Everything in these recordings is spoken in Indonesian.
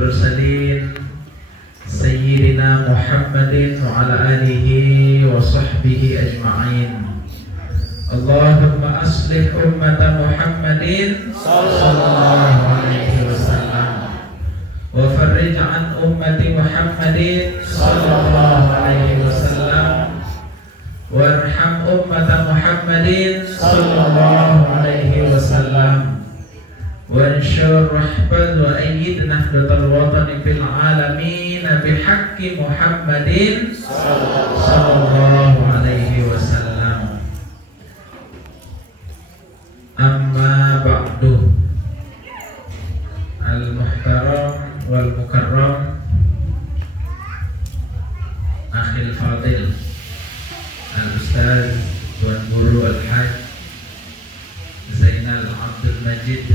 المرسلين سيدنا محمد وعلى آله وصحبه أجمعين. اللهم أصلح أمة محمد صلى الله عليه وسلم وفرج عن أمة محمد صلى الله عليه وسلم وارحم أمة محمد صلى الله عليه وسلم وانشر واحفظ وأيد نهضة الوطن في العالمين بحق محمد صلى الله عليه وسلم. أما بعد، المحترم والمكرم Akhil Fadil Al-Ustaz Tuan Guru Al-Haj Zainal Abdul Majid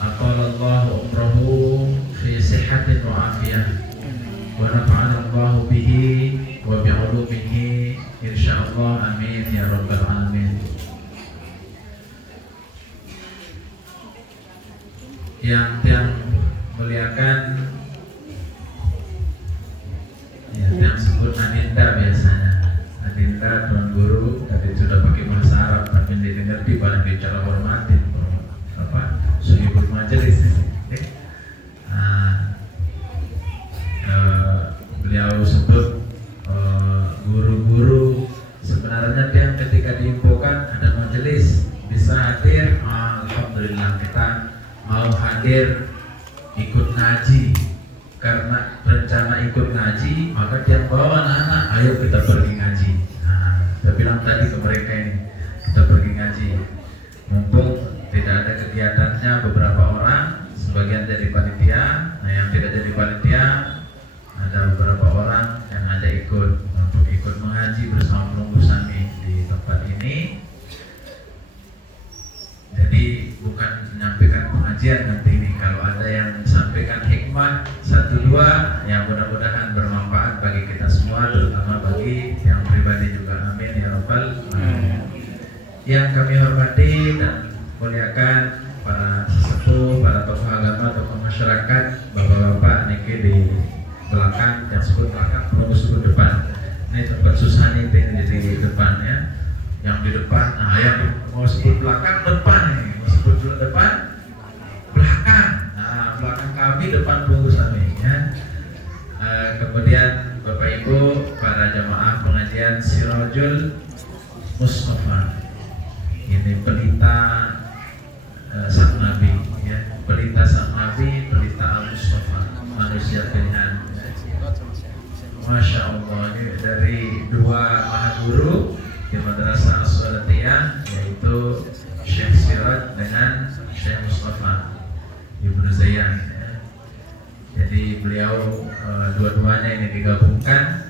Aqalallahu umrahu fi sihatin wa afiyah wa nafa'ana Allah bihi wa bi'ulumihi insyaallah, amin ya rabbal alamin. Yang muliakan, yang sebut Adinda biasanya. Adinda Tuan Guru tadi sudah pakai bahasa Arab, tapi didengar di paling bicara hormatin Sohibul Majelis. Beliau sebut guru-guru. Sebenarnya yang ketika diinfokan ada majelis bisa hadir, alhamdulillah kita mau hadir ikut ngaji. Karena rencana ikut ngaji, maka dia bawa anak-anak, ayo kita pergi ngaji. Saya bilang tadi ke mereka ini, kita pergi ngaji. Mumpung tidak ada kegiatannya beberapa orang, sebagian jadi panitia. Nah, yang tidak jadi panitia ada beberapa orang yang ada ikut untuk ikut mengaji bersama Pelunggu Sami di tempat ini. Jadi bukan menyampaikan pengajian nanti ini, kalau ada yang sampaikan hikmah satu dua, yang mudah-mudahan bermanfaat bagi kita semua, terutama bagi yang pribadi juga, amin ya rabbal alamin. Yang kami hormati dan muliakan para sesepuh, para tokoh agama, tokoh masyarakat, bapak-bapak niki di belakang, yang sebut belakang, Pelunggu sebut depan. Ini tempat susah nih di depan ya. Yang di depan, yang mau sebut belakang depan ini, mau sebut depan belakang. Nah, belakang kami, depan Pelunggu Sami ya. Kemudian Bapak Ibu para jamaah pengajian Sirajul Mustafa, ini pelita sang Nabi ya, pelita sang Nabi, pelita Al-Mustafa, manusia pilihan. Masya Allah, ini dari dua mahaguru di Madrasah As-Salatiyah, yaitu Syekh Siraj dengan Syekh Mustafa Ibnu Zayyan ya. Jadi beliau dua-duanya ini digabungkan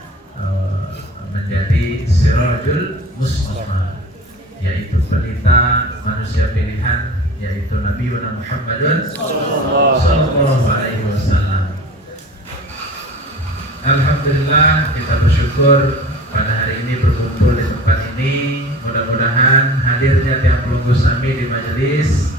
menjadi Sirajul Mustafa, yaitu pelita manusia pilihan, yaitu Nabi Muhammadun sallallahu alaihi wasallam. Alhamdulillah, kita bersyukur pada hari ini berkumpul di tempat ini. Mudah-mudahan hadirnya tiang Pelunggu Sami di majelis,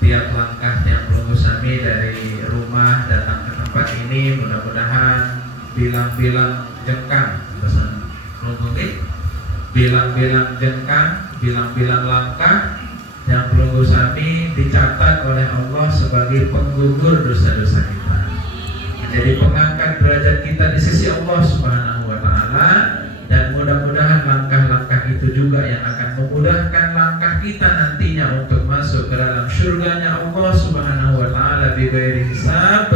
tiap langkah tiang Pelunggu Sami dari rumah datang ke tempat ini, mudah-mudahan bilang-bilang jengkang, pesan Pelunggu ini, bilang-bilang jengkang, bilang-bilang langkah yang Pelunggu Sami dicatat oleh Allah sebagai penggugur dosa-dosa kita, menjadi pengangkat derajat kita di sisi Allah Subhanahu wa Ta'ala. Dan mudah-mudahan langkah-langkah itu juga yang akan memudahkan langkah kita nantinya untuk masuk ke dalam surganya Allah Subhanahu wa Ta'ala bighairi hisab,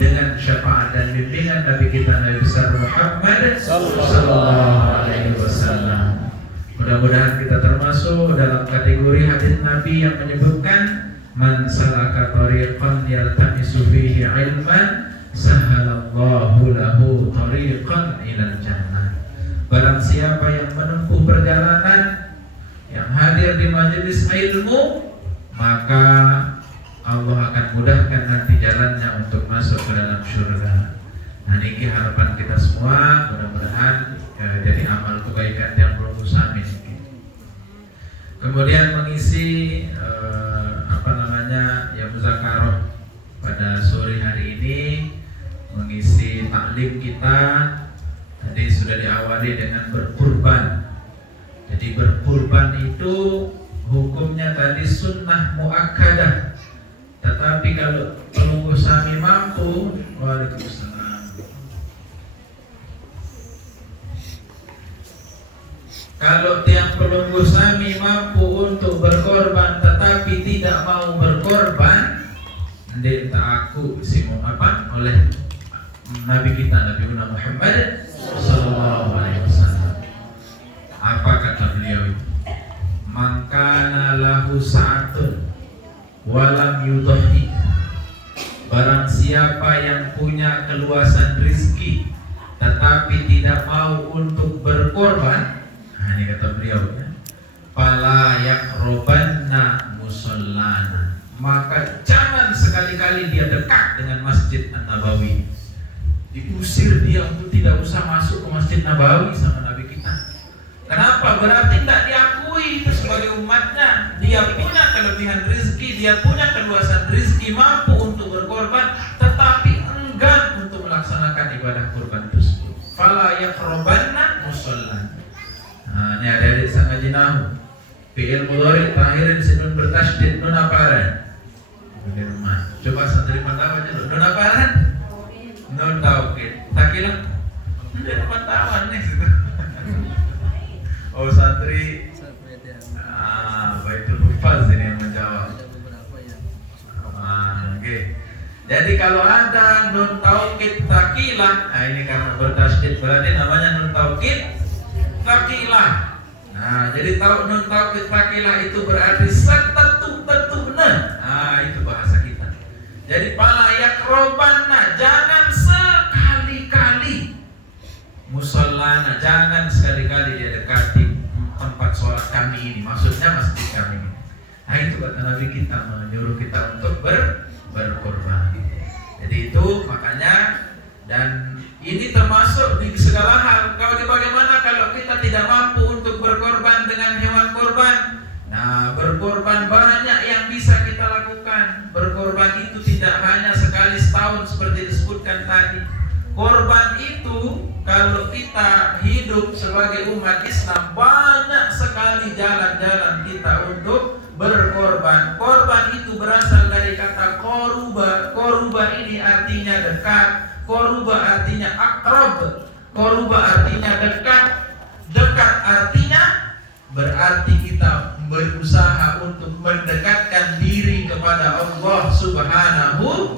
dengan syafaat dan bimbingan Nabi kita Nabi besar Muhammad sallallahu alaihi wasallam. Mudah-mudahan kita termasuk dalam kategori hadis Nabi yang menyebutkan man salaka tariqan yaltamisu fihi ilman sahalallahu lahu tariqan ilal jannah. Barang siapa yang menempuh perjalanan, yang hadir di majelis ilmu, maka Allah akan mudahkan nanti jalannya untuk masuk ke dalam surga. Nah, ini harapan kita semua, mudah-mudahan jadi amal kebaikan yang Pelunggu Sami. Kemudian mengisi ya muzakarah pada pada sore hari ini mengisi taklim kita. Tadi sudah diawali dengan berkurban. Jadi berkurban itu hukumnya tadi sunnah muakkadah. Tetapi kalau pelunggu sami mampu, waalaikumsalam. Kalau tiang pelunggu sami mampu untuk berkorban tetapi tidak mau berkorban, nanti aku oleh Nabi kita Nabi Muhammad Sallallahu Alaihi Wasallam. Apa kata beliau itu? Mangkana lahu sa'atun walam yudhi. Barang siapa yang punya keluasan rizki tetapi tidak mau untuk berkorban, ini kata beliau ya, fala yaqrabanna musallana, maka jangan sekali-kali dia dekat dengan Masjid An-Nabawi. Diusir dia untuk tidak usah masuk ke Masjid Nabawi sama Nabi kita. Kenapa? Berarti tidak diakui itu sebagai umatnya. Dia punya kelebihan rezeki, dia punya keluasan rezeki, mampu untuk berkorban, tetapi enggan untuk melaksanakan ibadah kurban tersebut. Fala yaqrabanna musallana. Nah, ini adik-adik sang ngaji nahu. Fi'il mudhari takhirin sinun bertasydid nun aparan. Di rumah. Coba santri pantauan aja. Nun aparan? Nun taukid. Takilah. Ini pantauan nih. Oh santri. Baitul hufaz ini yang menjawab. Okay. Jadi kalau ada nun taukid takilah, nah ini karena bertasydid berarti namanya nun taukid takilah. Nah, jadi nun taukid takilah itu berarti setetu-tetuna. Nah, itu bahasa kita. Jadi fala yaqrabanna, jangan sekali-kali musallana, jangan sekali-kali dia dekati tempat sholat kami ini. Maksudnya masjid kami ini. Nah, itu kata Nabi kita menyuruh kita untuk berkorban. Jadi itu makanya, dan ini termasuk di segala hal. Kalau bagaimana kalau kita tidak mampu untuk berkorban dengan hewan korban? Nah, berkorban banyak yang bisa kita lakukan. Berkorban itu tidak hanya sekali setahun seperti disebutkan tadi. Korban itu kalau kita hidup sebagai umat Islam, banyak sekali jalan-jalan kita untuk berkorban. Korban itu berasal dari kata koruba. Koruba ini artinya dekat. Koruba artinya akrab. Koruba artinya dekat. Dekat artinya berarti kita berusaha untuk mendekatkan diri kepada Allah Subhanahu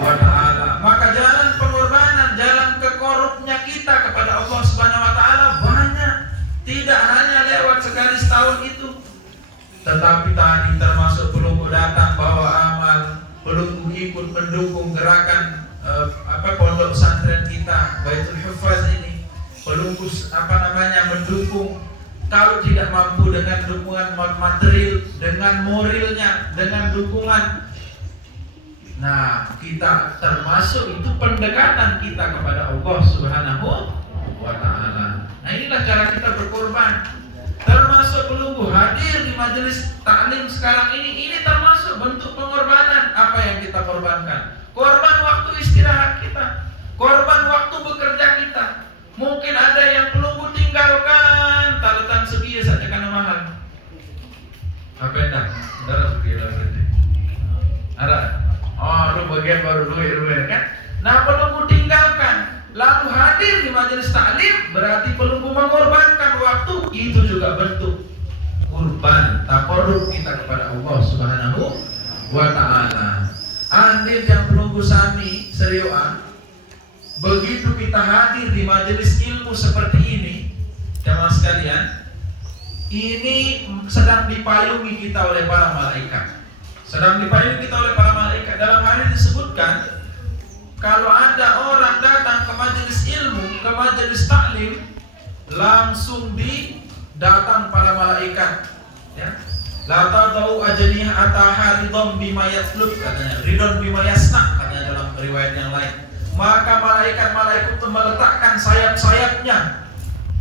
wa ta'ala. Maka jalan pengorbanan, jalan kekorupnya kita kepada Allah Subhanahu wa ta'ala banyak. Tidak hanya lewat sekali setahun itu, tetapi tadi termasuk pelunggu datang bawa amal, pelunggu ikut mendukung gerakan pondok pesantren kita Baitul Hufaz ini, pelunggu mendukung. Kalau tidak mampu dengan dukungan material, dengan moralnya, dengan dukungan, nah kita termasuk itu pendekatan kita kepada Allah Subhanahu wa ta'ala. Nah inilah cara kita berkorban. Termasuk pelunggu hadir di majelis taklim sekarang ini termasuk bentuk pengorbanan. Apa yang kita korbankan? Korban waktu istirahat kita, korban waktu bekerja kita. Mungkin ada yang pelunggu tinggalkan taletan segia saja karena mahal. Apa enggak? Darah segia lah berarti. Ada. Oh, lu bagian baru duit kan? Nah, pelunggu tinggalkan, lalu hadir di majelis taklim, berarti pelunggu mengorbankan waktu. Itu juga bentuk kurban, takarrub kita kepada Allah Subhanahu wa ta'ala. Andil yang pelunggu sami seriuan, begitu kita hadir di majelis ilmu seperti ini, jamaah sekalian, ini sedang dipayungi kita oleh para malaikat. Sedang dipayungi kita oleh para malaikat. Dalam hadis disebutkan, kalau ada orang datang ke majelis ilmu, ke majelis taklim, langsung datang para malaikat. Ya. La tadau ajniha ataha ridon bima yatlub, katanya, ridon bima yasna, katanya dalam riwayat yang lain. Maka malaikat-malaikat itu meletakkan sayap-sayapnya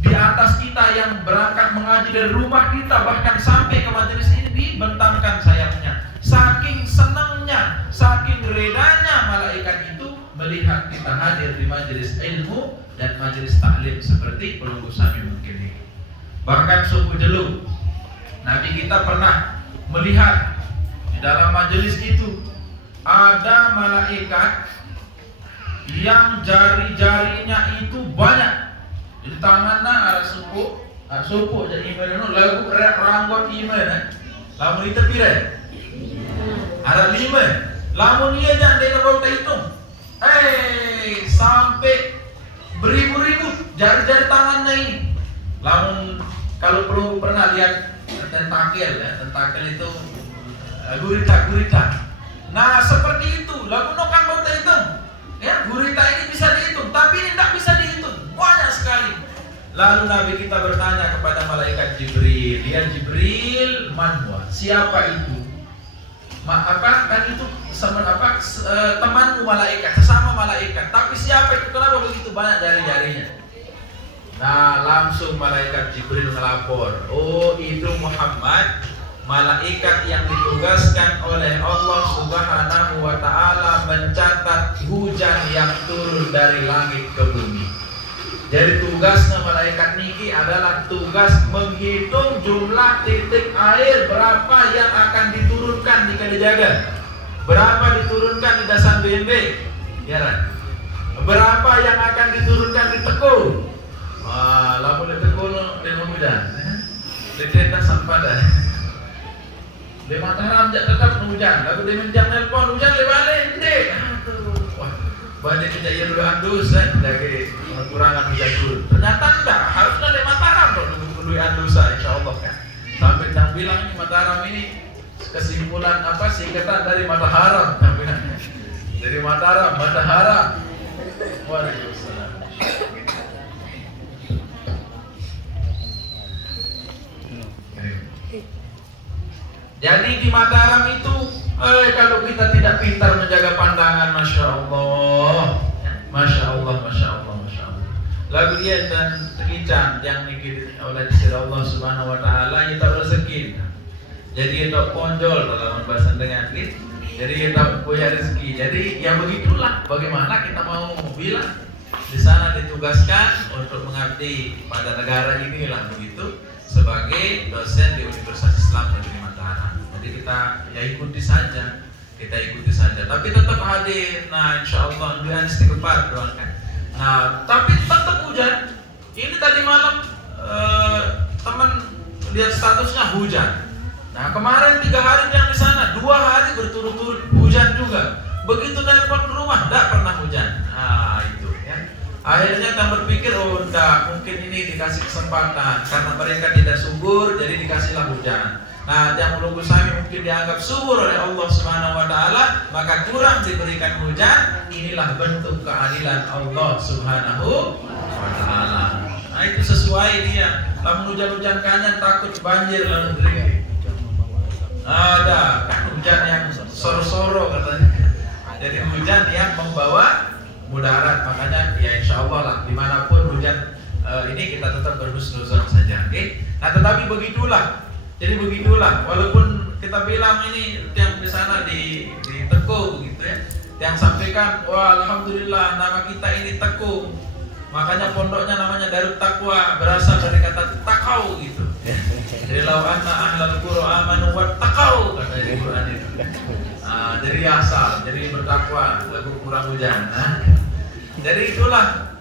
di atas kita yang berangkat mengaji dari rumah kita, bahkan sampai ke majelis ini dibentangkan sayapnya. Saking senangnya, saking redanya melihat kita hadir di majelis ilmu dan majelis taklim seperti Pelunggu Sami mungkin ini. Bahkan subuh jeluk, Nabi kita pernah melihat di dalam majelis itu ada malaikat yang jari-jarinya itu banyak. Di tangannya ada supu jadi imana lagu ranggot imana. Lamun itu pira? Ada 5. Lamun ia jangan dia kau hitung. Sampai beribu-ribu jari-jari tangannya ini. Lamun kalau perlu pernah lihat tentakel ya, tentakel itu gurita. Nah seperti itu. Lamun kan kau hitung. Ya, gurita ini bisa dihitung, tapi ini tidak bisa dihitung. Banyak sekali. Lalu Nabi kita bertanya kepada malaikat Jibril, "Ya Jibril, manwa? Siapa itu?" Kan itu temanmu malaikat, sesama malaikat. Tapi siapa itu? Kenapa begitu banyak jari-jarinya? Nah, langsung malaikat Jibril melapor, "Oh, itu Muhammad, malaikat yang ditugaskan oleh Allah Subhanahu wa taala mencatat hujan yang turun dari langit ke bumi." Jadi tugasnya malaikat niki adalah tugas menghitung jumlah titik air berapa yang akan diturunkan di Kalijaga, berapa diturunkan di Dasan BNB, ya kan? Berapa yang akan diturunkan di Teko. Lamun di Teko dengan hujan, cerita sampada. Di Mataram tetap hujan, lalu di menjam nelpon hujan lebih ente. Banyak kejadian duluan dosa dari kekurangan hujan turun. Ternyata tidak, harusnya di Mataram duluan dosa, insya Allah kan. Sampai yang bilang ini Mataram ini kesimpulan singkatan dari mata haram. Dari Mataram, mata haram. Waalaikumsalam. Jadi di Mataram itu kalau kita tidak pintar menjaga pandangan, Masya Allah. Lagu dia dan rican yang dikit oleh Allah Subhanahu wa taala itu rezeki. Jadi itu ponjol dalam bahasa dengan gitu. Jadi kita punya rezeki. Jadi ya begitulah bagaimana kita mau bilang di sana ditugaskan untuk mengabdi pada negara inilah begitu sebagai dosen di Universitas Islam Negeri Mataram. Jadi kita ya ikuti saja. Tapi tetap hadir. Nah, insya Allah dengan istighfar doang kan. Nah, tapi tetap hujan. Ini tadi malam teman lihat statusnya hujan. Nah, kemarin 3 hari yang di sana, 2 hari berturut-turut hujan juga. Begitu telepon ke rumah, tidak pernah hujan. Nah, itu ya. Akhirnya kita berpikir, mungkin ini dikasih kesempatan karena mereka tidak subur, jadi dikasihlah hujan. Nah, yang Pelunggu Sami mungkin dianggap subur oleh Allah Subhanahu wa taala, maka kurang diberikan hujan. Inilah bentuk keadilan Allah Subhanahu wa taala. Nah, itu sesuai dia. Lamun hujan-hujan kanyan takut banjir lalu beri. Ada kan hujan yang soro-soro katanya. Jadi hujan yang membawa mudarat. Makanya ya insya Allah lah dimanapun hujan ini kita tetap berhusnuzon saja. Okay? Nah, tetapi begitulah. Jadi begitulah, walaupun kita bilang ini yang di sana di Teko begitu ya, yang sampaikan, wah alhamdulillah nama kita ini Teko, makanya pondoknya namanya Darut Taqwa, berasal dari kata takau gitu. Jadi lau anna ahlal qura amanu wattaqau kata di Quran itu. Jadi asal, jadi bertakwa, lagu kurang hujan. Jadi itulah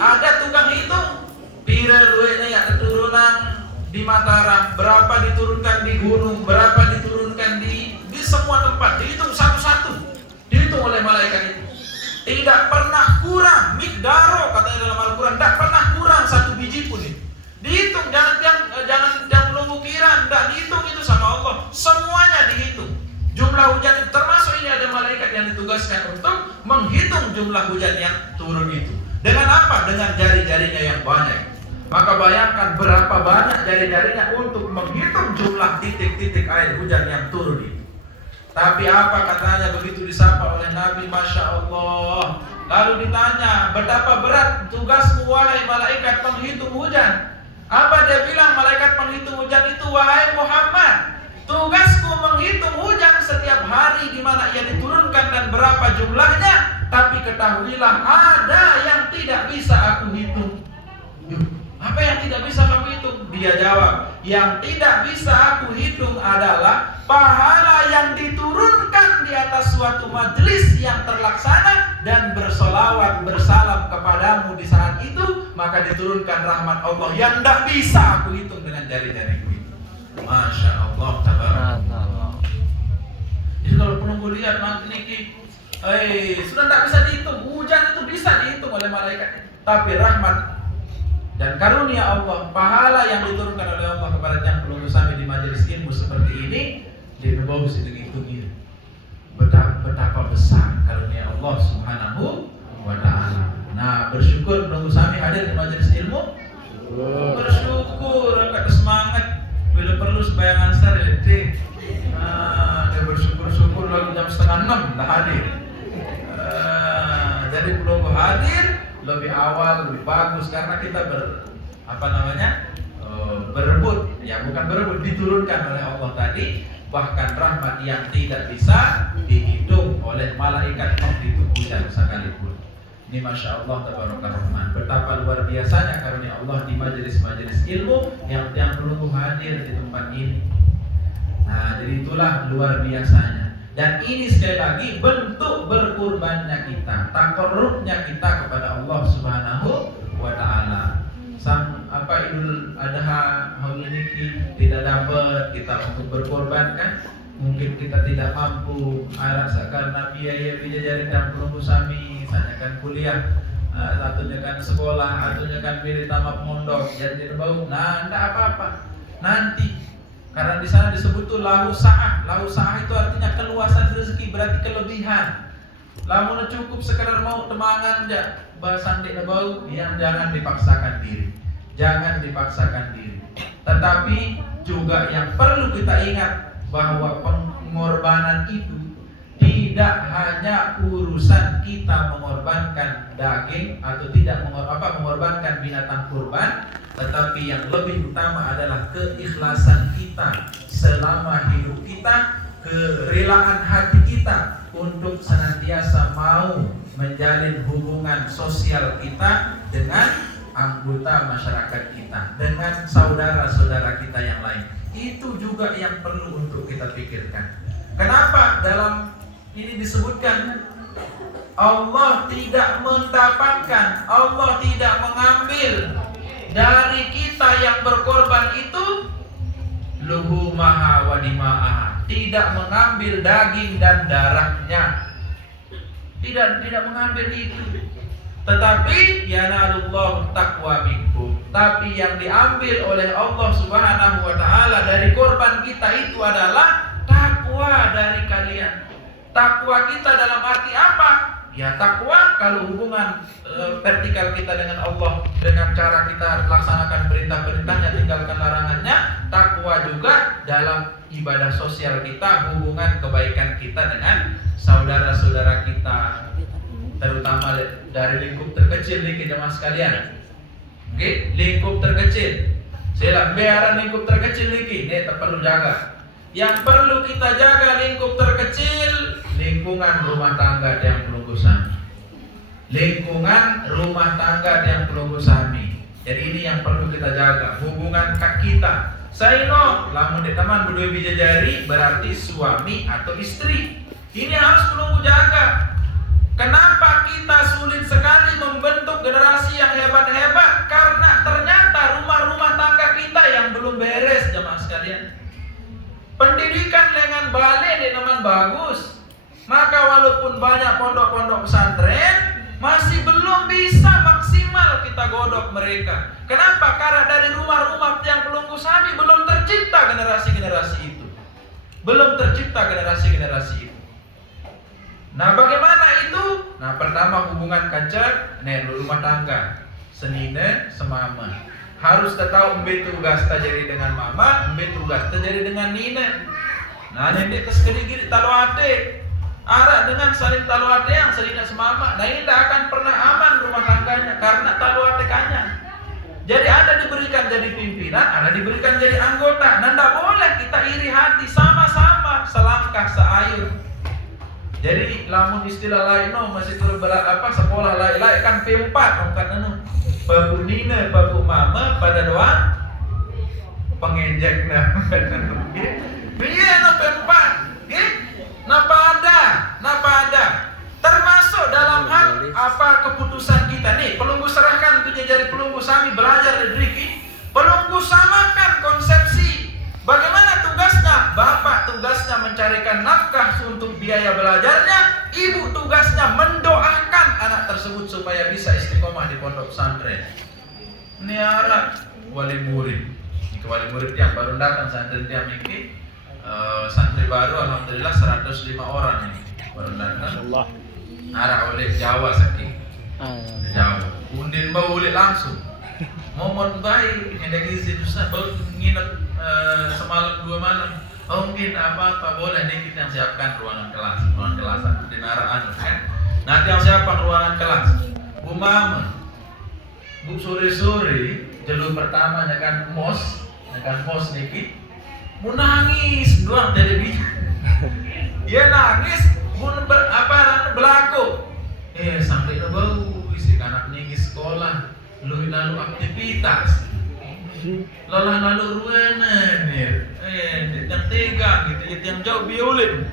ada tukang hitung, pira luenya ya keturunan di Mataram, berapa diturunkan di gunung, berapa diturunkan di semua tempat, dihitung satu-satu, dihitung oleh malaikat itu. Tidak pernah kurang, mikdaro katanya dalam Al-Quran, tidak pernah kurang 1 biji pun itu. Dihitung, jangan menunggu kira, tidak dihitung itu sama Allah, semuanya dihitung. Jumlah hujan itu termasuk ini ada malaikat yang ditugaskan untuk menghitung jumlah hujan yang turun itu. Dengan apa? Dengan jari-jarinya yang banyak. Maka bayangkan berapa banyak jari-jarinya untuk menghitung jumlah titik-titik air hujan yang turun itu. Tapi apa katanya begitu disapa oleh Nabi, Masya Allah. Lalu ditanya, betapa berat tugasmu wahai malaikat penghitung hujan. Apa dia bilang malaikat penghitung hujan itu? Wahai Muhammad, tugasku menghitung hujan setiap hari di mana ia diturunkan dan berapa jumlahnya. tapi ketahuilah ada yang tidak bisa aku hitung. Apa yang tidak bisa kamu hitung? Dia jawab, yang tidak bisa aku hitung adalah pahala yang diturunkan di atas suatu majelis yang terlaksana dan bersolawat bersalam kepadamu di saat itu, maka diturunkan rahmat Allah yang tidak bisa aku hitung dengan jari-jariku itu. Masya Allah, tabarakallah. Jadi kalau penunggu lihat niki, sudah tidak bisa dihitung. Hujan itu bisa dihitung oleh malaikat, tapi rahmat dan karunia Allah, pahala yang diturunkan oleh Allah kepada yang peluru sami di majelis ilmu seperti ini, dia bawa bisa dihitung. Betapa besar karunia Allah Subhanahu wa Ta'ala. Nah, bersyukur peluru sami hadir di majelis ilmu. Bersyukur, agak semangat. Bila perlu sembahyang asar ya, dia bersyukur lalu jam 5:30 dah hadir. Jadi peluru hadir lebih awal, lebih bagus karena kita berebut, ya bukan berebut, diturunkan oleh Allah tadi, bahkan rahmat yang tidak bisa dihitung oleh malaikat menghitung hujan sekalipun. Ini Masya Allah tabaraka rahman. Betapa luar biasanya karunia Allah di majelis-majelis ilmu yang perlu hadir di tempat ini. Nah, jadi itulah luar biasanya. Dan ini sekali lagi bentuk berkurbannya kita, takarrubnya kita kepada Allah Subhanahu wa Ta'ala. Idul Adha hari ini tidak dapat kita untuk berkorban kan? Mungkin kita tidak mampu karena biaya jari dan pelunggu sami, misalnya kan kuliah, satunya kan sekolah, satunya kan pilih tamat mondok, jadi bau. Nah, tidak apa-apa. Nanti karena di sana disebut tuh lahu sa'ah. Lahu sa'ah itu artinya keluasan rezeki, berarti kelebihan. Lamun cukup sekadar mau temangan aja, bahasan di bau, yang jangan dipaksakan diri. Jangan dipaksakan diri. Tetapi juga yang perlu kita ingat bahwa pengorbanan itu tidak hanya urusan kita mengorbankan daging atau tidak mengorbankan binatang kurban, tetapi yang lebih utama adalah keikhlasan kita selama hidup kita, kerelaan hati kita untuk senantiasa mau menjalin hubungan sosial kita dengan anggota masyarakat kita, dengan saudara-saudara kita yang lain. Itu juga yang perlu untuk kita pikirkan. Kenapa dalam ini disebutkan Allah tidak mendapatkan, Allah tidak mengambil dari kita yang berkorban itu luhumaha wa dima'aha, tidak mengambil daging dan darahnya, tidak mengambil itu. Tetapi yanalullahu taqwa minkum, tapi yang diambil oleh Allah Subhanahu wa Ta'ala dari korban kita itu adalah takwa dari kalian. Takwa kita dalam arti apa? Ya takwa kalau hubungan vertikal kita dengan Allah, dengan cara kita laksanakan perintah-perintahnya, tinggalkan larangannya. Takwa juga dalam ibadah sosial kita, hubungan kebaikan kita dengan saudara-saudara kita, terutama dari lingkup terkecil nih jemaah sekalian. Oke, lingkup terkecil. Saya biaran lingkup terkecil nih perlu jaga. Yang perlu kita jaga lingkup terkecil, lingkungan rumah tangga yang pelunggu sami. Lingkungan rumah tangga yang pelunggu sami. Jadi ini yang perlu kita jaga, hubungan kita. Saino, lamun di teman berdua bija jari berarti suami atau istri. Ini harus pelunggu jaga. Kenapa kita sulit sekali membentuk generasi yang hebat-hebat? Karena ternyata rumah-rumah tangga kita yang belum beres, jemaah sekalian. Pendidikan dengan balik di teman bagus, maka walaupun banyak pondok-pondok pesantren, masih belum bisa maksimal kita godok mereka. Kenapa? Karena dari rumah-rumah yang pelunggu sami belum tercipta generasi-generasi itu. Belum tercipta generasi-generasi itu. Nah, bagaimana itu? Nah, pertama hubungan kancar, rumah tangga, senine, semama. Harus tahu embe tugas terjadi dengan mama, embe tugas terjadi dengan nina. Nah, nenek kesekedi-gedi taluate, arak dengan saling taluate yang saling semama. Nah, ini tidak akan pernah aman rumah tangganya karena taluate kanya. Jadi ada diberikan jadi pimpinan, ada diberikan jadi anggota. Nah, tidak boleh kita iri hati, sama-sama selangkah seayun. Jadi lamun istilah lain masih sekolah lain kan P4 kan papunina papu mama pada doang pengenjek iya P4 napa ada termasuk dalam hal keputusan kita nih pelunggu serahkan untuk jari pelunggu sami belajar dari Riki pelunggu samakan konsepsi bagaimana tugasnya bapak tugasnya mencarikan nafkah untuk biaya belajarnya ibu tugasnya mendoakan anak tersebut supaya bisa istiqomah di pondok pesantren ini arah wali murid yang baru datang santri dia mikir santri baru alhamdulillah 105 orang ini baru datang arah oleh Jawa saking Jawa undin bau oleh langsung momon baik yang dari situ baru nginep semalam 2 malam mungkin apa boleh nih kita yang siapkan ruangan kelasan di naraan kan nanti yang siapkan ruangan kelas Bu Mama Bu sore-sore jalur pertama nyakan mos niki mau nangis doang dari dia nangis mau berlaku sampai bau isi anak niki sekolah lalu aktivitas lalu ruangan yang tegang gitu yang jauh biolit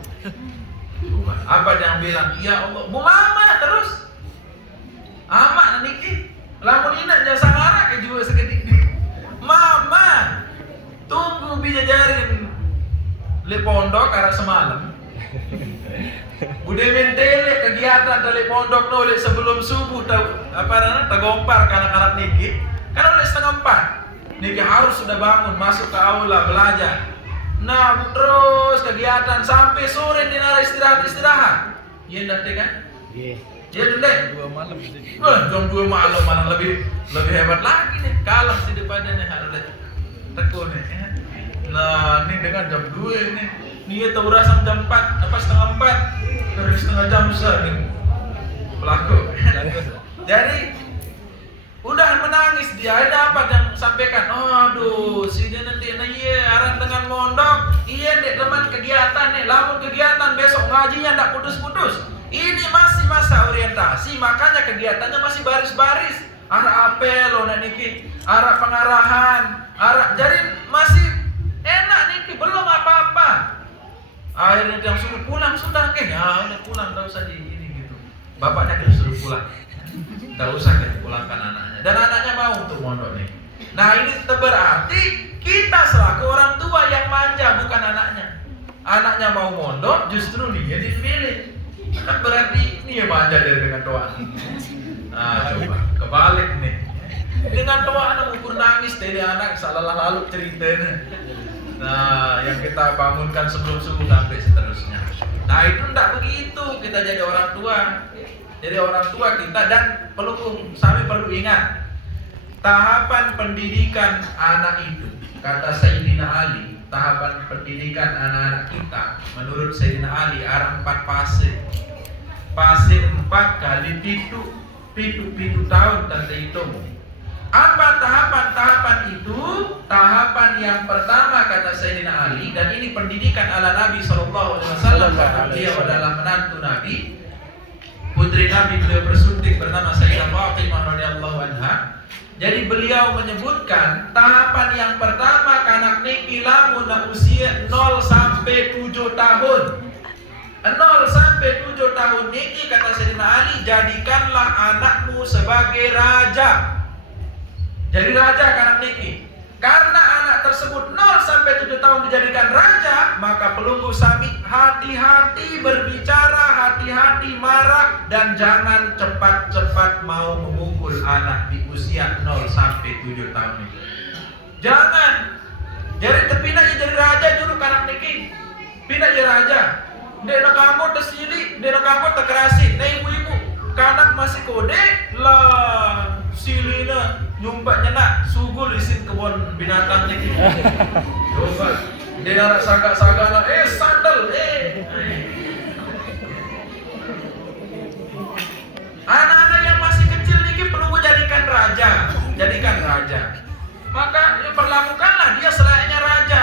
apa yang bilang ya Allah Bu Mama terus amak niki lamun ina jasa ngara ke juga sekedik Mama tunggu bisa jarin le pondok arah semalam bude mentele kegiatan dari pondok nole sebelum subuh tagompar anak-anak niki kan oleh 3:30 niki harus sudah bangun masuk ke aula belajar nah terus kegiatan sampai sore di nara istirahat iya nanti kan iya dendek 2 malam jam 2 malam mana lebih hebat lagi nih kalem sih depannya harus tekun nih nah ini dengan jam 2 nih dia tahu rasa jam 4 4:30 dari setengah jam nih pelaku jadi udah menangis dia dapat yang sampaikan aduh si dia nanti iya aran dengan mondok iya dek teman kegiatan nih lamun kegiatan besok ngajinya ndak putus-putus ini masih masa orientasi makanya kegiatannya masih baris-baris arah apel niki arah pengarahan jadi masih enak niki belum apa-apa akhirnya yang suruh pulang sudah udah pulang enggak usah di ini gitu bapaknya kita suruh pulang enggak usah kita pulangkan anaknya dan anaknya mau untuk mondok nih nah ini berarti kita selaku orang tua yang manja bukan anaknya mau mondok justru dia dipilih kan berarti ini ya manja dengan doa coba kebalik nih dengan doa anak ukur nangis dari anak salah lalu ceritanya nah yang kita bangunkan sebelum subuh sampai seterusnya nah itu enggak begitu kita jadi orang tua kita dan perlu ingat tahapan pendidikan anak itu kata Sayyidina Ali tahapan pendidikan anak-anak kita menurut Sayyidina Ali ada 4 fase 4 kali pitu tahun tante hitung apa tahapan itu tahapan yang pertama kata Sayyidina Ali dan ini pendidikan ala Nabi SAW karena beliau adalah menantu Nabi putri Nabi beliau bersunting bernama Sayyidah Fatimah radhiyallahu anha jadi beliau menyebutkan tahapan yang pertama kanak niki lamun usia 0 sampai 7 tahun 0 sampai 7 tahun niki kata Sayyidina Ali jadikanlah anakmu sebagai raja jadi raja kanak niki karena anak tersebut 0 sampai 7 tahun dijadikan raja maka pelunggu sami hati-hati berbicara hati-hati marah dan jangan cepat-cepat mau memukul anak di usia 0 sampai 7 tahun ini jangan jadi terpindah jadi raja dulu kanak niki pindah jadi raja dia nak kamu tersili dia nak kamu terkerasin nah ibu-ibu kanak masih kode lah silina nyumpak nyenak sugul isin kebun binatang niki coba dia nak sagak-sagak sandal anak-anak yang masih kecil niki perlu jadikan raja maka perlakukanlah dia selayaknya raja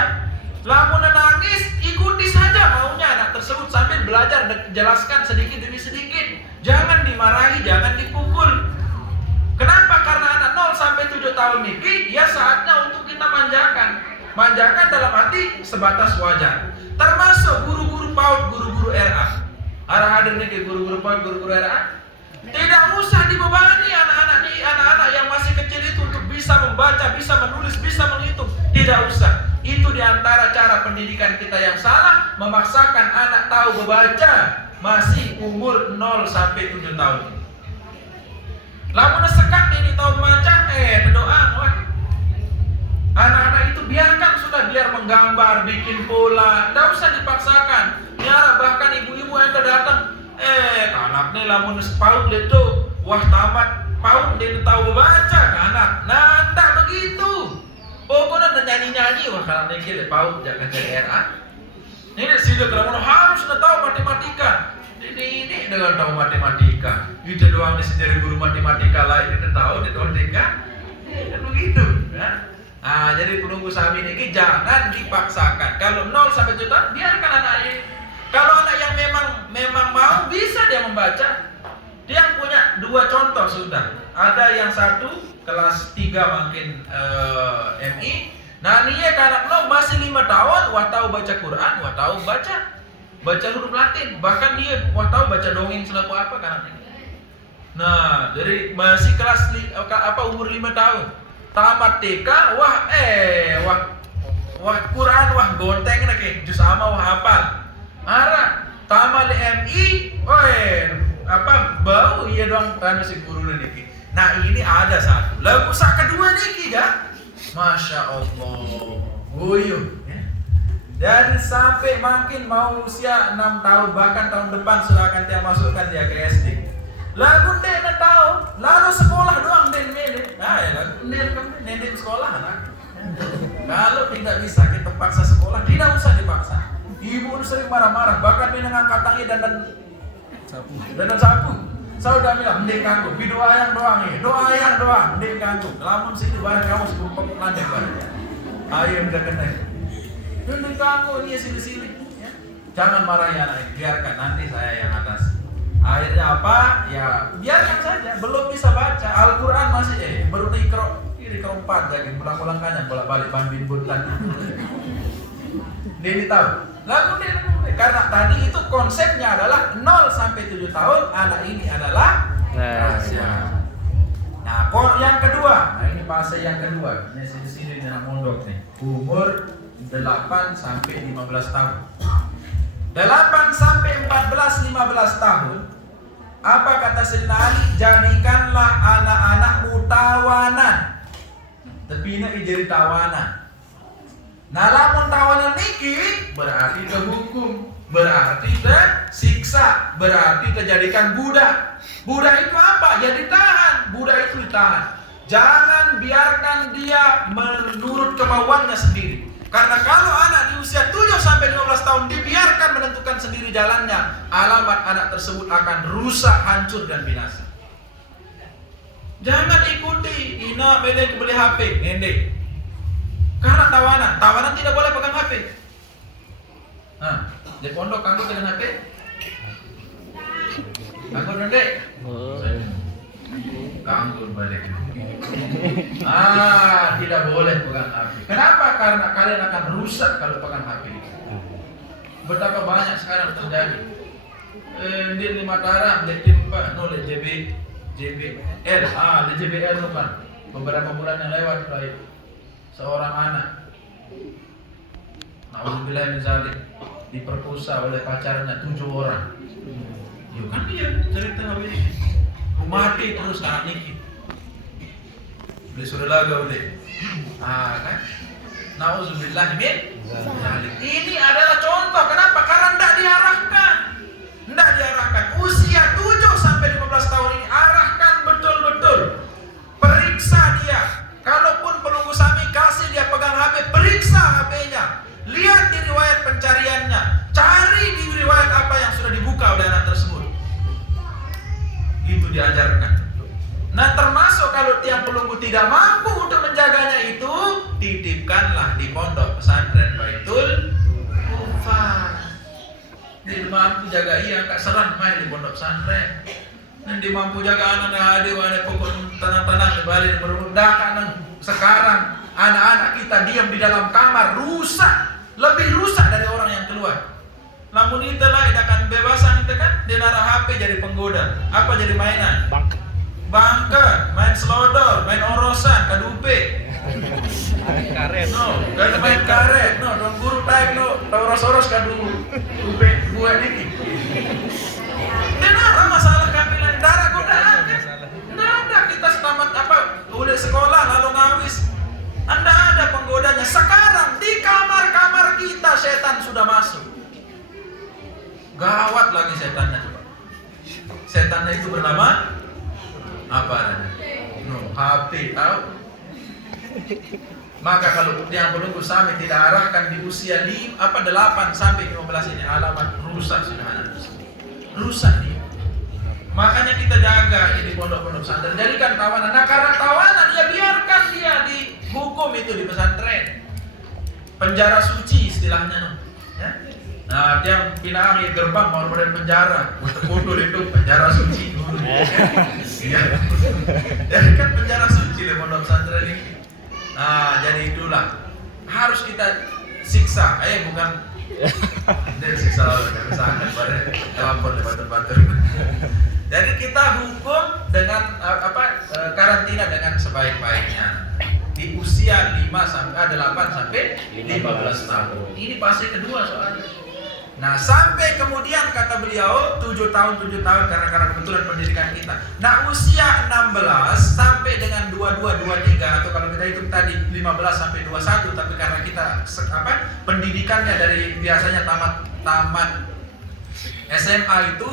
lamun nangis ikuti saja maunya anak tersebut sambil belajar, jelaskan sedikit demi sedikit. Jangan dimarahi, jangan dipukul. Kenapa? Karena anak 0 sampai 7 tahun niki, ya saatnya untuk kita manjakan. Manjakan dalam arti sebatas wajar. Termasuk guru-guru PAUD, guru-guru RA. Arah hadir niki guru-guru PAUD, guru-guru RA. Tidak usah dibebani anak-anak yang masih kecil itu untuk bisa membaca, bisa menulis, bisa menghitung. Tidak usah. Itu diantara cara pendidikan kita yang salah, memaksakan anak tahu membaca masih umur 0 sampai 7 tahun. Lamun sekat ini tahu membaca, berdoa, wah. Anak-anak itu biarkan sudah, biar menggambar, bikin pola, tidak usah dipaksakan. Ya, bahkan ibu-ibu yang datang, anaknya lamun PAUD itu, wah tamat PAUD dia tahu membaca anak. Nah, tidak begitu. Pokoknya nyanyi-nyanyi, wah kalau ini PAUD jangan jadi RA. Ini sudah kalau harus tahu matematika. Ini dengan tahu matematika. Itu doang di sendiri guru matematika lain itu tahu matematika. Kan begitu, ya. Nah, jadi penunggu sami ini jangan dipaksakan. Kalau 0 sampai 7 tahun biarkan anak ini. Kalau anak yang memang mau bisa dia membaca. Dia punya 2 contoh sudah. Ada yang satu kelas 3 mungkin MI. Nah, dia anak lo masih 5 tahun, wah tahu baca Quran, wah tahu baca huruf Latin, bahkan dia wah tahu baca dongeng selaku apa kan. Nah, jadi masih kelas umur 5 tahun. Tamat TK, wah Quran, wah gonteng nake, juz amma wah hafal. Ara tamat MI, bau iya doang kan si guru niki. Nah, ini ada satu. Lagu kedua niki ya. Masya Allah. Guyuh. Dan sampai makin mau usia 6 tahun, bahkan tahun depan sudah akan dia masukkan dia ke SD. Lagu dia tahu, lalu sekolah doang dia nede. Nah, ya lagu nede sekolah anak. Kalau tidak bisa kita paksa sekolah, tidak usah dipaksa. Ibu sering marah-marah, bahkan dia ngangkat tangi dan sapu. Saya udah bilang, mending kanggu, doa yang doang, mending kanggu. Lamun sini barang kamu sebelum landek barang. Ayo udah kena. Mending kanggu ini sini-sini. Ya. Jangan marahi anak ini, biarkan nanti saya yang atas. Akhirnya apa? Ya biarkan saja. Belum bisa baca Al-Quran masih baru kiri kerompat lagi, pulang-pulang kanan, bolak-balik banding buntan. Dia tahu. Lalu dia karena tadi itu konsepnya adalah 0 sampai 7 tahun anak ini adalah rahasia. Nah, yang kedua, ini fase yang kedua. Ini sini dengan mondok nih. Umur 8 sampai 15 tahun. 8 sampai 14-15 tahun. Apa kata Sayyidina Ali? Jadikanlah anak-anakmu tawanan. Tapi ini jadi tawanan. Nah, lamun tawanan niki berarti terhukum, berarti tersiksa, berarti terjadikan budak. Budak itu apa? Ya ditahan. Budak itu ditahan. Jangan biarkan dia menurut kemauannya sendiri. Karena kalau anak di usia 7 sampai 15 tahun dibiarkan menentukan sendiri jalannya, alamat anak tersebut akan rusak, hancur dan binasa. Jangan ikuti ina beli HP, ngende. Karena tawanan tidak boleh pegang HP. Nah, di pondok kamu dengan HP? Aku ngende. Kamu balik. Tidak boleh pegang HP. Kenapa? Karena kalian akan rusak kalau pegang HP. Betapa banyak sekarang terjadi. Di Mataram, di Timpa, di JBL, di JBL bukan. Beberapa bulan yang lewat seorang anak, na'udzubillah min zalik, diperkosa oleh pacarnya 7 orang. Yuk kan dia cerita ini. Mati terus anak niki. Beli sudah laga udah. Kan? Na'udzubillah min zalik. Ini adalah contoh. Kenapa? Karena tidak diarahkan. Usia 7 sampai 15 tahun ini arahkan betul-betul. Periksa dia. Kalaupun penunggu sami kasih dia pegang HP, periksa HP-nya. Lihat di riwayat pencariannya. Cari di riwayat apa yang sudah dibuka oleh anak tersebut. Itu diajarkan. Nah, termasuk kalau tiang pelunggu tidak mampu untuk menjaganya itu, titipkanlah di pondok pesantren Baitul Kufar. Tidak mampu jaga iya, kak serang main di pondok pesantren. Nanti mampu jaga anak hadir, ada pokok tenang-tenang di balik berundak. Sekarang anak-anak kita diam di dalam kamar, rusak, lebih rusak dari orang yang keluar. Namun itu lah, edakan bebasan itu kan, dia naruh HP jadi penggoda. Apa jadi mainan? Bangka, main selodor, main orosan, kadupe. Karet. No, gak main karet. No, dong guru taik no, oros-oros kadu dupe gue ini. Dia naruh masalah kami lain darah godaan. Nggak ada, kita setamat apa udah sekolah lalu ngawis. Anda ada penggodanya. Sekarang di kamar-kamar kita setan sudah masuk. Gawat lagi setannya coba. Setannya itu bernama apa namanya? No, HP tahu? Maka kalau yang belum sami tidak arahkan di usia 8 sampai 15 ini, alamat rusak sudah anak. Rusak dia. Makanya kita jaga ini pondok-pondok pesantren. Jadikan tawanan. Nah, karena tawanan ya biarkan dia dihukum itu di pesantren. Penjara suci istilahnya, no. Ya. Nah, dia pinang gerbang mau dari penjara. Untuk itu penjara suci. Iya. Jadi kan penjara suci di pondok pesantren ini. Nah, jadi itulah harus kita siksa. Bukan dari siksa sangat pada lapor debat-debat. Jadi kita hukum dengan karantina dengan sebaik-baiknya di usia 8 sampai 15 tahun. Ini fase kedua soalnya. Nah, sampai kemudian kata beliau 7 tahun karena kebetulan pendidikan kita. Nah, usia 16 sampai dengan 22 23 atau kalau kita hitung tadi 15 sampai 21, tapi karena kita pendidikannya dari biasanya tamat SMA itu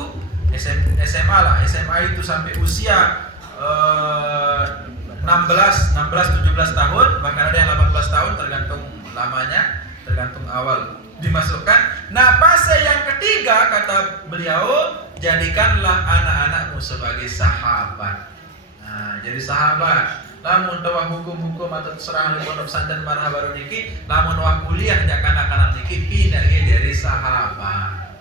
SMA itu sampai usia 16 17 tahun, bahkan ada yang 18 tahun tergantung lamanya, tergantung awal dimasukkan. Nah, fase yang ketiga kata beliau, jadikanlah anak-anakmu sebagai sahabat. Nah, jadi sahabat. Lamun tawah hukum-hukum atau terserah di pondok pesantren marah baru niki, lamun wah kuliah jak anak-anak niki pindah jadi sahabat.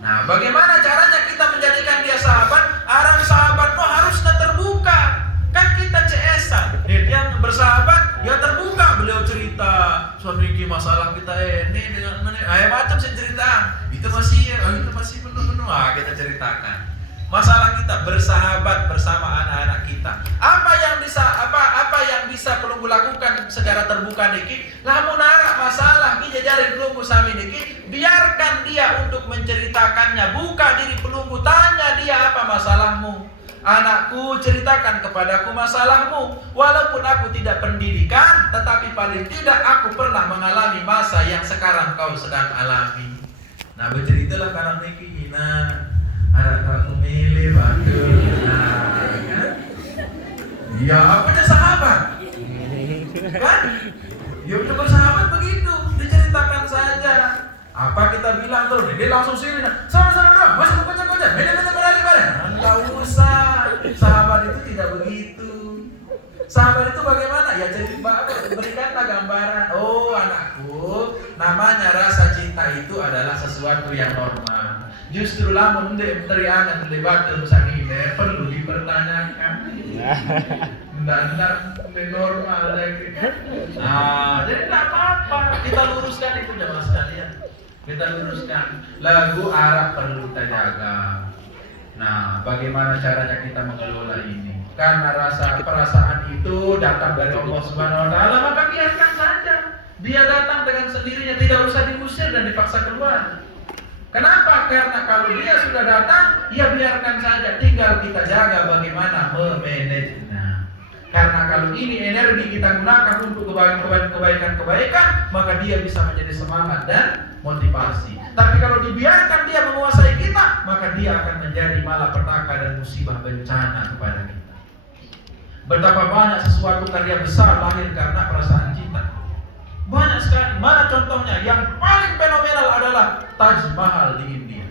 Nah, bagaimana caranya kita menjadikan dia sahabat? Arang sahabatmu harusnya terbuka. Kan kita CS-an, yang bersahabat, dia terbuka. Beliau cerita, suami masalah kita ini dengan macam saya cerita. Itu masih penuh. Kita ceritakan. Masalah kita bersahabat bersama anak-anak kita. Apa yang bisa pelunggu lakukan secara terbuka niki? Lamun arak masalah ki jajarin pelunggu sami niki, biarkan dia untuk menceritakannya. Buka diri pelunggu, tanya dia apa masalahmu. Anakku, ceritakan kepadaku masalahmu. Walaupun aku tidak pendidikan, tetapi paling tidak aku pernah mengalami masa yang sekarang kau sedang alami. Nah, berceritalah karena niki. Nah, anak kamu milih batu. Nah, kan? Ya, apanya sahabat? Kan? Ya udah bersahabat begitu, diceritakan saja. Apa kita bilang tuh? Dia langsung sini. Sama-sama dong, masuk kocak-kocak. Beda-beda bareng-bareng. Enggak usah. Sahabat itu tidak begitu. Sahabat itu bagaimana? Ya jadi berikanlah gambaran. Oh anakku, namanya rasa cinta itu adalah sesuatu yang normal. Justru lamun teriakan lebat terusan ini perlu dipertanyakan. Benar normal lagi. Nah, jadi tidak apa-apa. Kita luruskan itu jemaah sekalian. Kita luruskan. Lagu arah perlu kita jaga. Nah, bagaimana caranya kita mengelola ini? Karena perasaan itu datang dari Allah Subhanahu wa taala, maka biarkan saja. Dia datang dengan sendirinya, tidak usah diusir dan dipaksa keluar. Kenapa? Karena kalau dia sudah datang, ya biarkan saja, tinggal kita jaga bagaimana memanagenya. Karena kalau ini energi kita gunakan untuk kebaikan-kebaikan, maka dia bisa menjadi semangat dan motivasi. Tapi kalau dibiarkan dia menguasai kita, maka dia akan menjadi malapetaka dan musibah bencana kepada kita. Betapa banyak sesuatu karya besar lahir karena perasaan cinta. Banyak sekali. Mana contohnya? Yang paling fenomenal adalah Taj Mahal di India.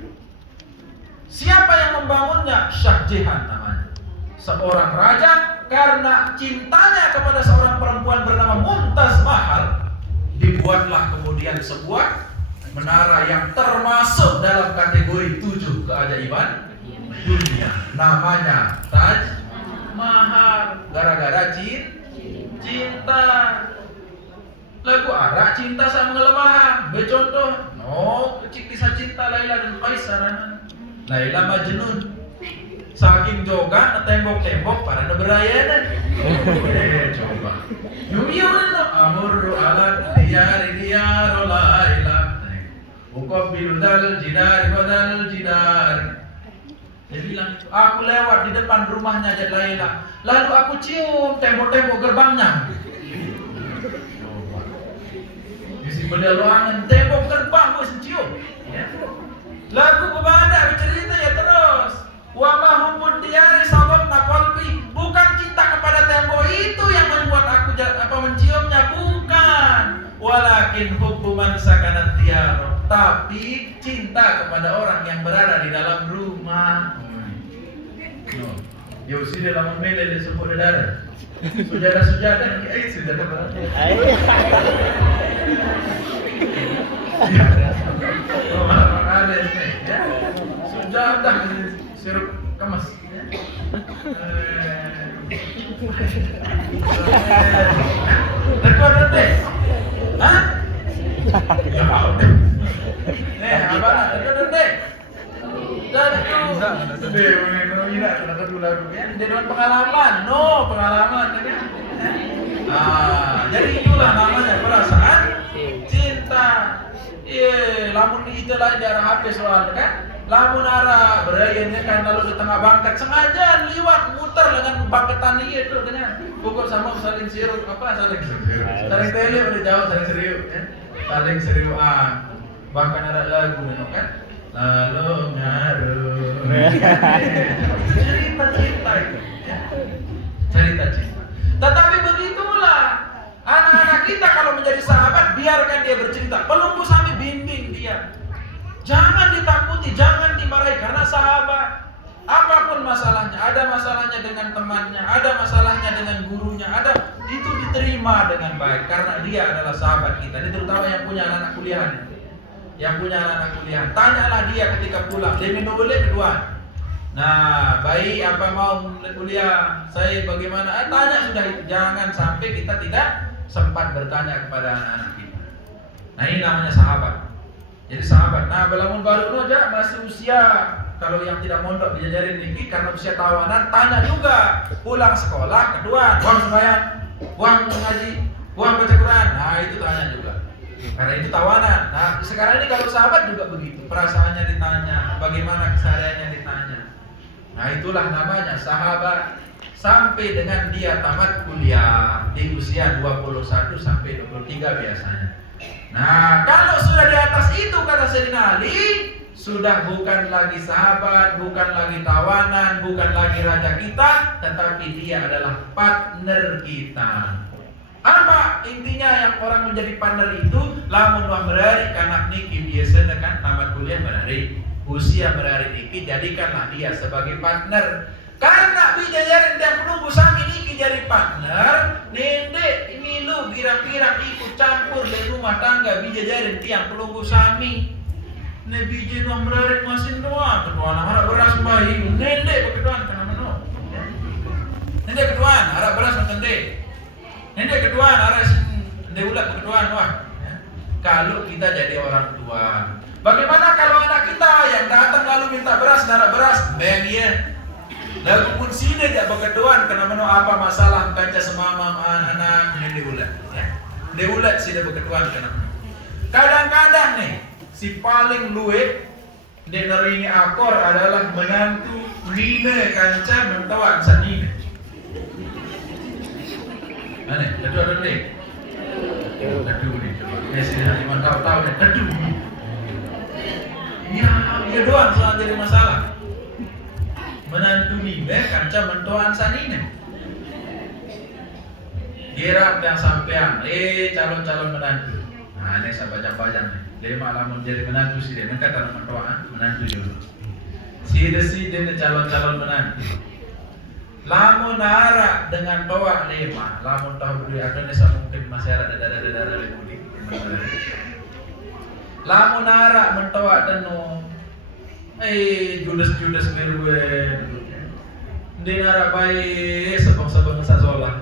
Siapa yang membangunnya? Shah Jahan namanya. Seorang raja, karena cintanya kepada seorang perempuan bernama Mumtaz Mahal, dibuatlah kemudian sebuah menara yang termasuk dalam kategori 7 keajaiban dunia. Namanya Taj Mahal. Gara-gara cinta. Lagu Arab cinta sama ngelemahan. Contoh, kisah cinta Laila dan Qaisar. Laila Majnun. Saking joga tembok-tembok para berayanan. Coba. Yuyun amurru ala diyari diyar Laila. Uqabbilu dal jidar badal jidar. Dia bilang, aku lewat di depan rumahnya Jad Laila. Lalu aku cium tembok-tembok gerbangnya. Isi benda luangan tembok gerbang gue cium. Ya. Lagu berbada bercerita ya terus. Wa ma hubbud diyari sababna qalbi. Bukan cinta kepada tembok itu yang membuat aku menciumnya, bukan. Walakin hubbu man sakanat diyar. Tapi cinta kepada orang yang berada di dalam rumah. Yo sini dalam media dia sebut darah. Sujada-sujada ni sujada berapa? Ada ni. Sujadah sirup kemas. Rekod deh. Hah? Ya udah. Nih, abang rekod deh. Dan itu dengan pengalaman, pengalaman kan? Jadi itulah namanya perasaan cinta. Lamun itu lah di arah HP soal kan? Lamun arah berayanya kan lalu di tengah bangkat sengaja liwat muter dengan bangketan itu dengan pukul sama saling sirup saling tele udah jauh saling serius ya? Saling serius bahkan ada lagu kan? Lalu ngaruh cerita itu ya. Cerita cinta. Tetapi begitulah anak-anak kita kalau menjadi sahabat, biarkan dia bercerita. Pelunggu Sami bimbing dia. Jangan ditakuti, jangan dimarahi karena sahabat. Apapun masalahnya, ada masalahnya dengan temannya, ada masalahnya dengan gurunya, itu diterima dengan baik karena dia adalah sahabat kita. Ini terutama yang punya anak kuliah. Tanyalah dia ketika pulang, dia minum boleh kedua. Nah, baik apa mau kuliah, saya bagaimana? Tanya sudah itu, jangan sampai kita tidak sempat bertanya kepada anak-anak kita. Nah, ini namanya sahabat. Jadi sahabat. Nah, belamun baru saja masih usia, kalau yang tidak mondok diajarin ini karena usia tawanan, tanya juga. Pulang sekolah kedua, uang sembahyang, uang ngaji, uang baca Quran. Nah, itu tanya juga. Karena itu tawanan. Nah, sekarang ini kalau sahabat juga begitu. Perasaannya ditanya, bagaimana kesehariannya ditanya. Nah, itulah namanya sahabat. Sampai dengan dia tamat kuliah di usia 21 sampai 23 biasanya. Nah, kalau sudah di atas itu kata Sayyidina Ali, sudah bukan lagi sahabat, bukan lagi tawanan, bukan lagi raja kita, tetapi dia adalah partner kita. Apa intinya yang orang menjadi partner itu? Lamun wah merari kanak niki biasanya kan tamat kuliah merari, usia merari niki jadikanlah dia sebagai partner. Karena bijajaran yang penunggu sami niki jadi partner, nende milu kira-kira ikut campur di rumah tangga bijajaran tiang penunggu sami. Ne bijin wah merari masin doa, kedua harap beras bayi, nende bekeduan kana meno. Nende keduan harap beras mentende. Ini kedua aras ulat keduaan wah. Ya. Kalau kita jadi orang tua, bagaimana kalau anak kita yang datang lalu minta beras, darah beras, bayang dia. Lalu pun sini dia berkeduaan karena meno apa masalah kanca semamam anak ini ulat. Ya. Ulat sih dia berkeduaan karena. Kadang-kadang nih si paling luwe dia dari ini akor adalah menantu Nine kanca mentawan sanine. Mana? Dadu ada ni. Dadu ni. Biasanya cuma tahu-tahu ni. Dadu. Ya, dia doang soal jadi masalah. Menantu ni, kanca mentoan sanine. Kira yang sampean, calon-calon menantu. Nah, ini saya baca-baca ni. Dia malam jadi menantu sih dia. Mereka tak mentoan, menantu dulu. Si dia calon-calon menantu. Lamun nara dengan toa lima, lamun tahu beri ada nesa mungkin masih ada dadar lemudi. Lamun arak mentoa tenu. Judes beruen. Dinara baik sabang-sabang sasolah.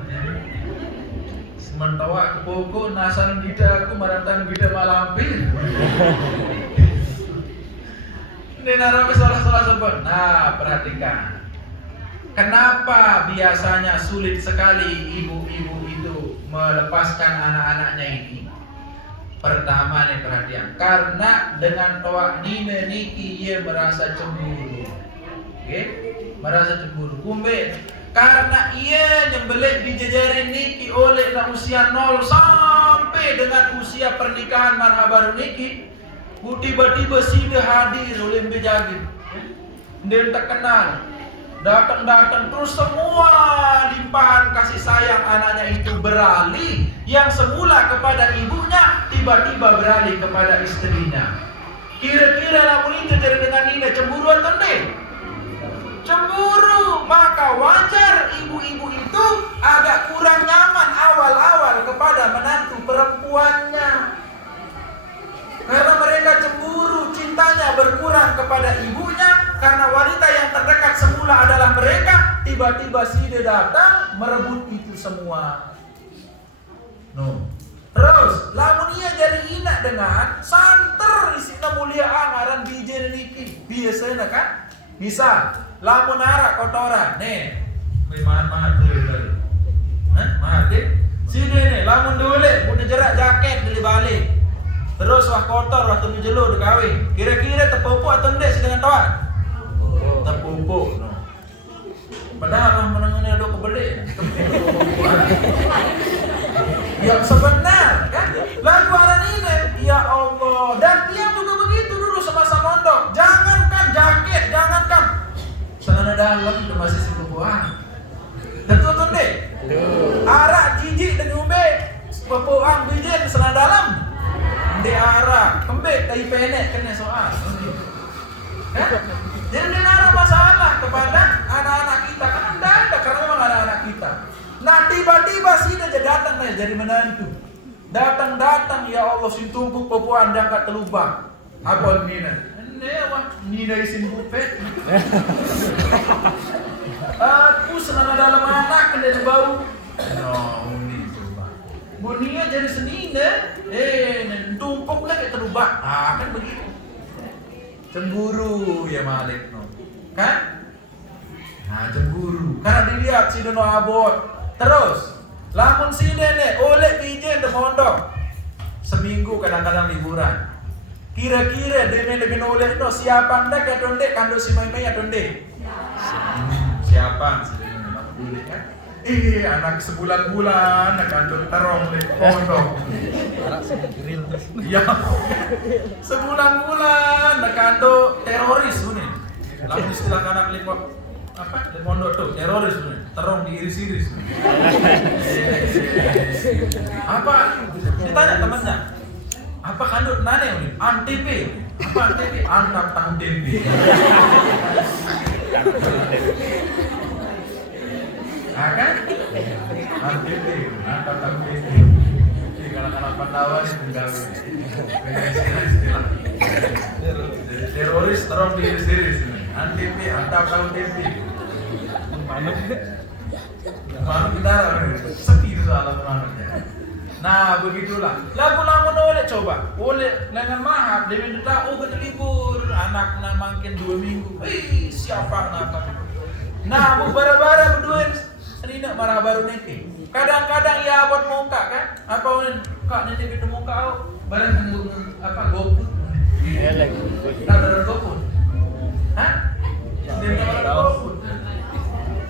Sementara pokok nasan bida aku marantang bida malampir. Dinara salah-salah sabang. Nah, perhatikan. Kenapa biasanya sulit sekali ibu-ibu itu melepaskan anak-anaknya ini? Pertama nih perhatian, karena dengan toa nine niki ia merasa cemburu. Oke? Merasa cemburu. Kumbe karena ia nyembelih dijajarin niki oleh usia 0 sampai dengan usia pernikahan marha baru niki, tiba-tiba sida hadir oleh bejagin. Dan terkenal. Datang terus semua limpahan kasih sayang anaknya itu beralih yang semula kepada ibunya tiba-tiba beralih kepada istrinya. Kira-kira namun itu jadi dengan Nina cemburu atau tidak? Cemburu. Maka wajar ibu-ibu itu agak kurang nyaman awal-awal kepada menantu perempuannya. Karena mereka cemburu, cintanya berkurang kepada ibunya karena wanita yang terdekat semula adalah mereka. Tiba-tiba Sida datang merebut itu semua. No. Terus, lamun ia jadi inak dengan santer isina mulia angaran bijen niki. Biasanya kan? Misal, lamun arak kotoran, nih, mahat dulu. Mahat deh. Sida nih, lamun dulu, punya jerak jaket dari balik. Terus wah kotor waktu dijelu dikawin. Kira-kira terpupuk atau enggak sih dengan tuan? Terpupuk. No. Padahal menengahnya ada kebeli. Ya sebenar kan? Lagu aran ini, ya Allah. Dan dia juga begitu dulu semasa mondok. Jangankan jaket, jangankan celana dalam itu masih sepupuan. Tentu tuh deh. Arak jijik dan ube sepupuan bijen celana dalam. Di arah kembek dari penek kena soal. Jadi di arah masalah kepada anak-anak kita kan ada karena memang anak-anak kita. Nah tiba-tiba Sida datang nih jadi menantu. Datang ya Allah sintumpuk popuan diangkat telubang. Apa Nina? Nina isin bupet. Aku senang dalam anak kena bau. No, Bunia jadi senina, tumpuk lah kayak terubah, kan begitu. Cemburu ya Malik, no. Kan? Nah cemburu, karena dilihat si Dono abot. Terus, lamun si nenek oleh ijen de mondok, seminggu kadang-kadang liburan. Kira-kira demi dengan oleh no siapa anda ke donde kando si Mai donde? Siapa si Dono kan? Anak sebulan-bulan kantor terong di pondok. Ya, sebulan-bulan kantor teroris nih. Lalu istilah anak lipot apa? Di pondok tuh teroris nih. Terong diiris-iris. Apa? Ditanya temannya. Apa kandut nane nih? ANTP. Apa ANTP? Antap tahu tempe. Kan? ANTP, antap tahu tempe. Ini kalau Pandawa ini tinggal jadi teroris terong diiris-iris. ANTP, antap tahu tempe. Mana kita sepi itu soal manutnya. Nah begitulah. Lagu-lagu oleh coba, oleh dengan mahal. Dia minta kita libur, anak makin 2 minggu. Siapa anak? Nah bara-bara berdua Serina marah baru nanti. Kadang-kadang ya buat muka kan? Apa unin? Kak nanti kita muka barang apa GoFood? Iya lagi. Ada GoFood. Hah? Dia ada GoFood.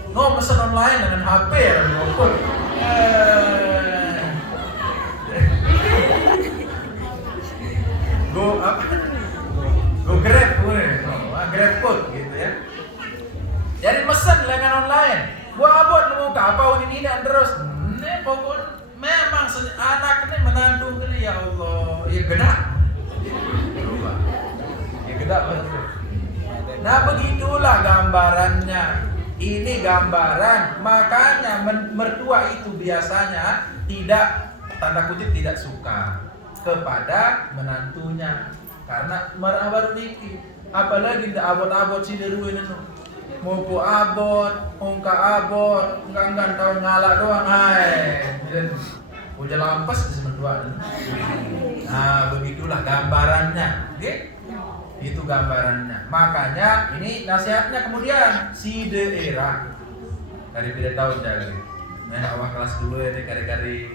No pesan online dengan HP ya GoFood. Go apa? Go Grab Grab food gitu ya. Jadi pesan dengan online. Gua abot mau ke apa ini terus. Pokok memang anak ini menantu ini ya Allah. Ya gedak. Ya gedak betul. Nah begitulah gambarannya. Ini gambaran. Makanya mertua itu biasanya tidak tanda kutip tidak suka kepada menantunya. karena marah baru niki. Apalagi ndak abot-abot si deruin itu. Mau po abot, ongka abot, enggak tahu ngalak doang. Hai. Udah lampas di semua. Nah, begitulah gambarannya. Oke? Itu gambarannya. Makanya ini nasihatnya kemudian si daerah dari 3 tahun jadi. Nah, awal kelas dulu ya kari-kari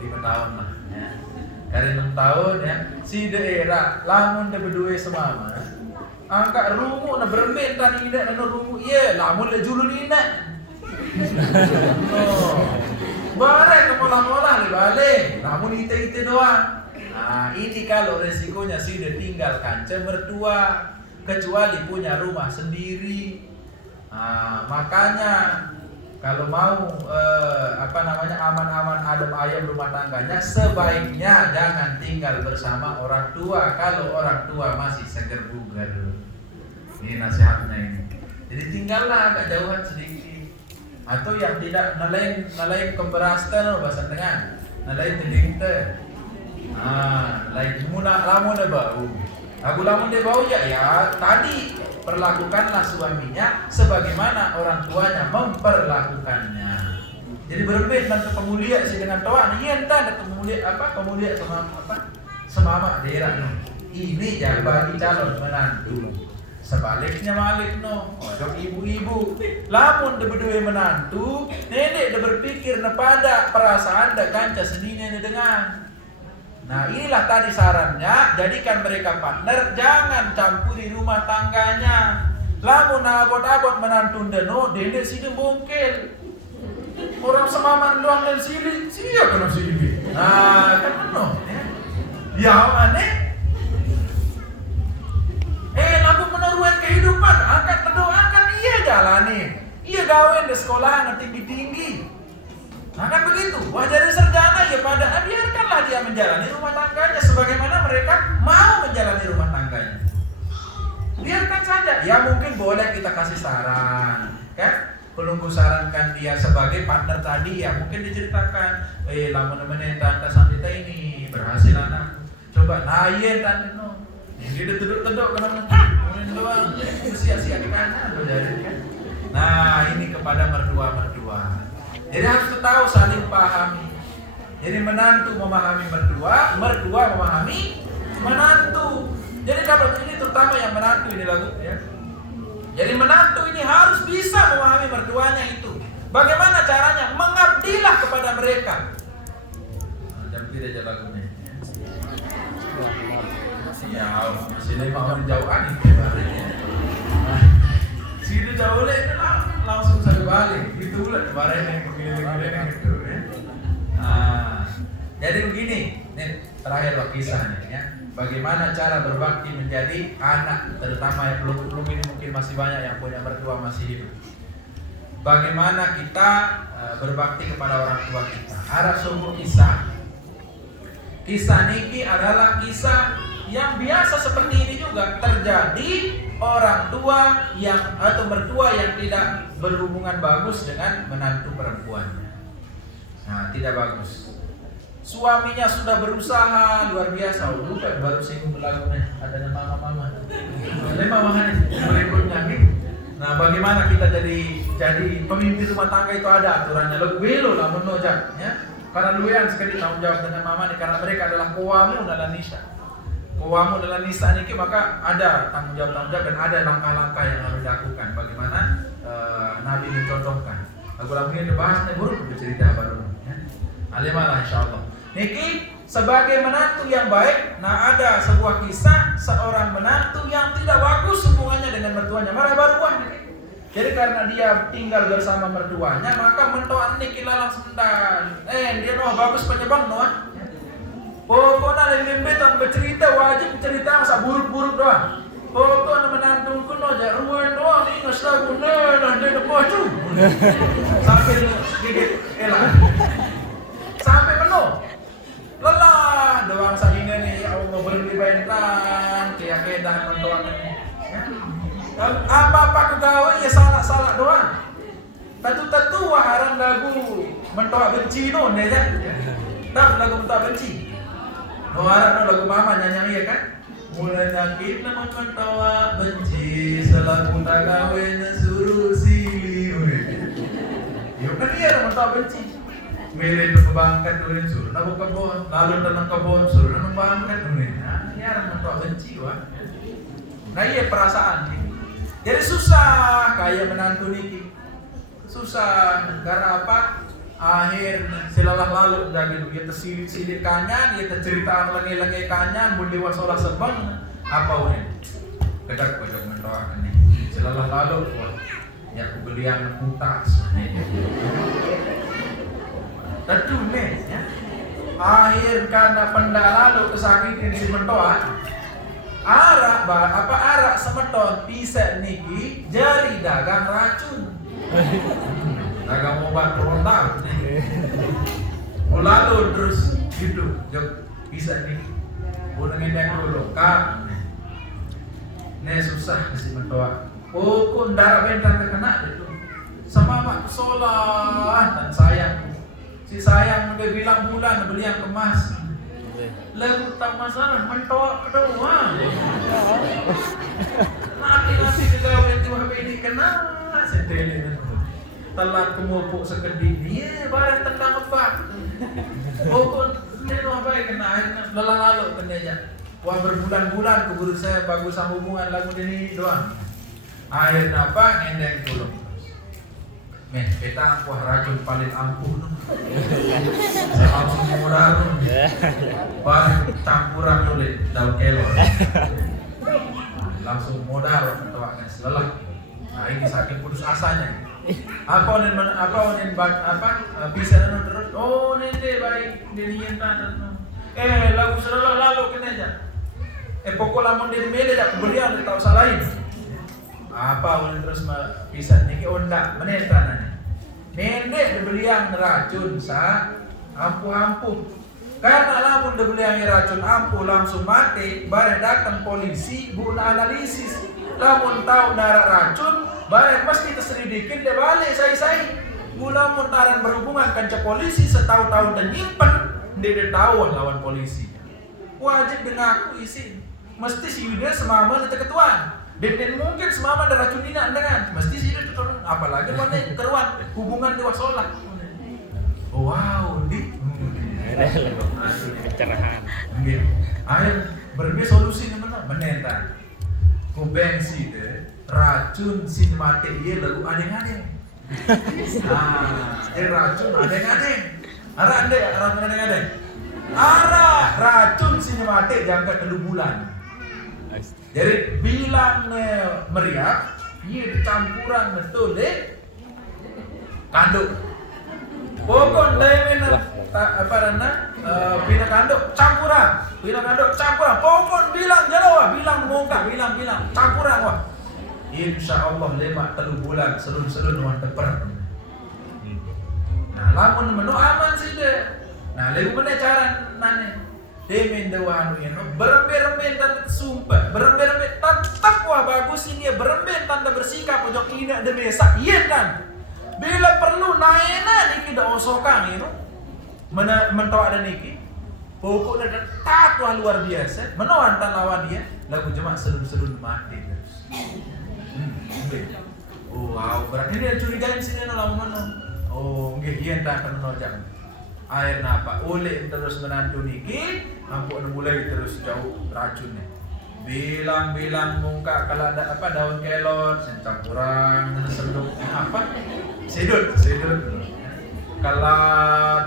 5 tahun lah ya. Kari 6 tahun ya. Si daerah lamun de berdua semama. Angka rumu na bermain tadi ina na rumu. Iya, lamun le julun ina. Oh. Bare kemola-mola le balik. Namun ite-ite doang. Nah, ini kalau resikonya sudah tinggalkan mertua, kecuali punya rumah sendiri. Nah, makanya kalau mau aman-aman adem ayem rumah tangganya, sebaiknya jangan tinggal bersama orang tua kalau orang tua masih seger bugar. Ini nasihatnya ini. Jadi tinggallah agak jauhan sedikit. Atau yang tidak nalain kemberastan bahasa dengan nalain tedingte. Lain muna lamun de bau. Aku lamun de bau ya tadi perlakukanlah suaminya sebagaimana orang tuanya memperlakukannya. Jadi berbeda nanti pemulia sih dengan tuan. Iya entah ada pemulia sama semama daerah. Ini jangan bagi calon menantu. Sebaliknya malik no, odok ibu-ibu. Lamun de berdua menantu, nenek de berpikir pada perasaan de kanca sendiri dengan. Nah inilah tadi sarannya, jadikan mereka partner, jangan campuri rumah tangganya. Lamun abot-abot menantu deno, dede sini bongkel. Orang semaman doang dan sini, siapa kena sini? Nah kan no, ya aneh. Lagu meneruan kehidupan, angkat mendoakan, iya jalani, iya gawen di sekolahan tinggi-tinggi. Nah kan begitu, wajar sarjana ya pada biarkanlah dia menjalani rumah tangganya sebagaimana mereka mau menjalani rumah tangganya. Biarkan saja, ya mungkin boleh kita kasih saran, kan? Pelunggu sarankan dia sebagai partner tadi ya mungkin diceritakan, lama-lama tante Sandita ini berhasil anak, coba naik tante no. Dia teduk-teduk kenapa? Doang, sia-sia kan? Nah, ini kepada mertua-mertua. Jadi harus tahu saling pahami. Jadi menantu memahami mertua, mertua memahami menantu. Jadi kalau ini terutama yang menantu ini lagu ya. Jadi menantu ini harus bisa memahami mertuanya itu. Bagaimana caranya? Mengabdilah kepada mereka. Nah, jam tidak aja lagunya. Ya, sini mau jauhan itu baliknya. Sini jauh lagi langsung saya balik. Gitu lah kemarin yang begini gitu ya. Nah, jadi begini, nih terakhir kisah nih ya. Bagaimana cara berbakti menjadi anak, terutama yang belum ini mungkin masih banyak yang punya mertua masih hidup. Bagaimana kita berbakti kepada orang tua kita? Ada sungguh kisah. Kisah niki adalah kisah yang biasa seperti ini juga terjadi orang tua yang atau mertua yang tidak berhubungan bagus dengan menantu perempuannya. Nah, tidak bagus. Suaminya sudah berusaha luar biasa. Bukan baru singgung lagunya adanya mama-mama. Ada mama berikutnya nih. Nah, bagaimana kita jadi pemimpin rumah tangga itu ada aturannya. Lo belo lah menojak ya. Karena luyan sekali tanggung jawab dengan mama nih karena mereka adalah kawamu dalam nisa. Kawamu dalam nisa ini maka ada tanggung jawab dan ada langkah-langkah yang harus dilakukan. Bagaimana Nabi mencontohkan. Lagu-lagu ini dibahasnya buruk bercerita baru. Ya. Alimalah insyaallah. Niki sebagai menantu yang baik, nah ada sebuah kisah seorang menantu yang tidak bagus hubungannya dengan mertuanya. Marah baruan niki. Jadi karena dia tinggal bersama mertuanya, maka mentoan niki lalang sebentar. Dia bagus penyebang Noah. Pokoknya lembetan bercerita wajib cerita masa buruk-buruk doang. Pokoknya menantuku noja ruan doang ini ngeslagu nah dia pocu. Sampai gigit elah. Sampai penuh. Lelah doang sadine nih Allah berlibayan keyakinan mentoan ini. Apa-apa ku gawe ya salah doang. Tentu waharan lagu mentoa benci no ya. Tak lagu mentoa benci. Waharan lagu mama nyanyi ya kan? Mulai nyakit naman mentawa benci selaku tak kawin suruh silih. Yo kan iya naman tawa benci. Milih itu kebangkat dulu suruh nabuk kebon, lalu tanam kebon suruh nanam bangkat dulu. Nah, iya naman tawa benci wah. Nah iya perasaan. Jadi susah kayak menantu niki. Susah karena apa? Akhir silalah lalu dari dia tersilit kanyan, dia tercerita lengi-lengi kanyan, budi wasolah sebang apa unih? Kedak mendoakan nih. Silalah lalu, wah, ya aku beli yang kutas. Tentu nih, ya. Akhir karena pendak lalu kesakitan si mendoa, arak semeton bisa niki jari dagang racun. Dagang obat perontak. Lalu terus gitu, jok bisa nih. Udah ngedeng dulu, kak. Nih susah si mendoa. Oh, kok darah bentang terkena itu. Sama mak sholat dan sayang. Si sayang udah bilang bulan beli yang kemas. Lalu tak masalah mendoa kedua. Nanti kegawai itu HP ini kena sendiri. Telat kemupuk sekedip dia barang tentang apa pokok ini apa ya kena lelah lalu kena aja wah berbulan-bulan keburu saya bagus sama hubungan lagu ini doang akhirnya apa ngendeng dulu kita ampuh racun paling ampuh langsung murah baru campuran dulu daun kelor langsung modal mentoakan lelah nah ini saking putus asanya apa bisa terus oh nende baik dirinya tanah lagu selalu lalu kena aja pokok lamun dari mele dak belian tahu salahin apa terus bisa niki onda meneta nanya nende belian racun sa ampuh karena lamun belian racun ampuh langsung mati bare datang polisi guna analisis lamun tahu darah racun barang pasti terselidikin dia balik saya mula muntaran berhubungan kanca polisi setahun-tahun dan nyimpen dia tahu lawan polisi wajib dengan aku isi mesti si Yuda semama itu ketuaan dan mungkin semama ada racun ini dengan mesti si Yuda ketuaan apalagi mana keruan hubungan di wasolah wow di pencerahan akhir berbeda solusi mana menenta kubensi deh racun sin mati dia lalu adeng-adeng. Racun adeng-adeng. Racun adeng-adeng. Racun sin mati jangka 3 bulan. Jadi bilang meriak, dia campuran betul deh. Kanduk. Pokok demen apa rana bina kanduk campuran. Pokok bilang jalawa, bilang mongkak, bilang campuran wah. Insya Allah 3 bulan serun-serun wan teper. Nah, lamun menu aman sih deh. Nah, lalu mana cara nane? Demen dewa anu berembe-rembe dan sumpah, berembe-rembe tetap wah bagus ini ya berembe tanda bersikap pojok ini ada mesak. Iya kan? Bila perlu naena niki da osokan itu. Mentoa ada niki. Pokoknya tetap wah luar biasa. Menawan tan lawan dia, lagu jemaah serun-serun mati terus. Oh wow, berarti dia curigain sini lawan mana? Oh, nggih iya tak akan menojak. Air napa? Oleh terus menantu niki, ampun mulai terus jauh racunnya. Bilang muka kalau ada apa daun kelor, campuran, sendok apa? Sedut. Kalau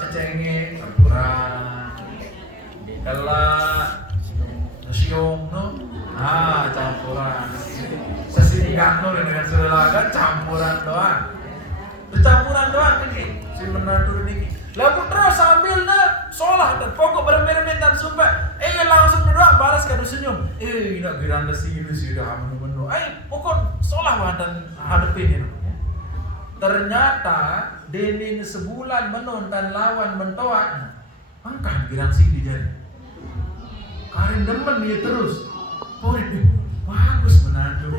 cecenge campuran. Kalau siung no, campuran. Sesingkat no dengan serelaga campuran doang. Campuran doang ini si menantu niki. Lalu terus sambil sholat dan pokok berembe-rembe dan sumpah. Langsung doang balas kado senyum. Nak giranda sih sudah menu. Pokok sholat dan hadapin ini. Ternyata Denin sebulan menon dan lawan mentoa. Angkat girang sih di jari. Karin demen dia terus. Bagus menantu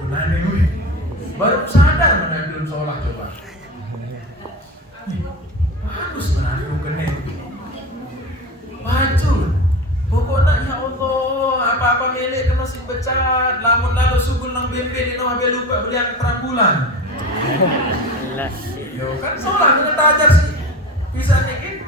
baru sadar menantu sholat coba. Bagus menantu kene. Baju. Pokoknya ya Allah apa-apa milik kena masih becat, lamun lalu sugul nang bembe di nomah be lupa beli yang keterambulan. Yo kan solah dengan tajar sih. Bisa nih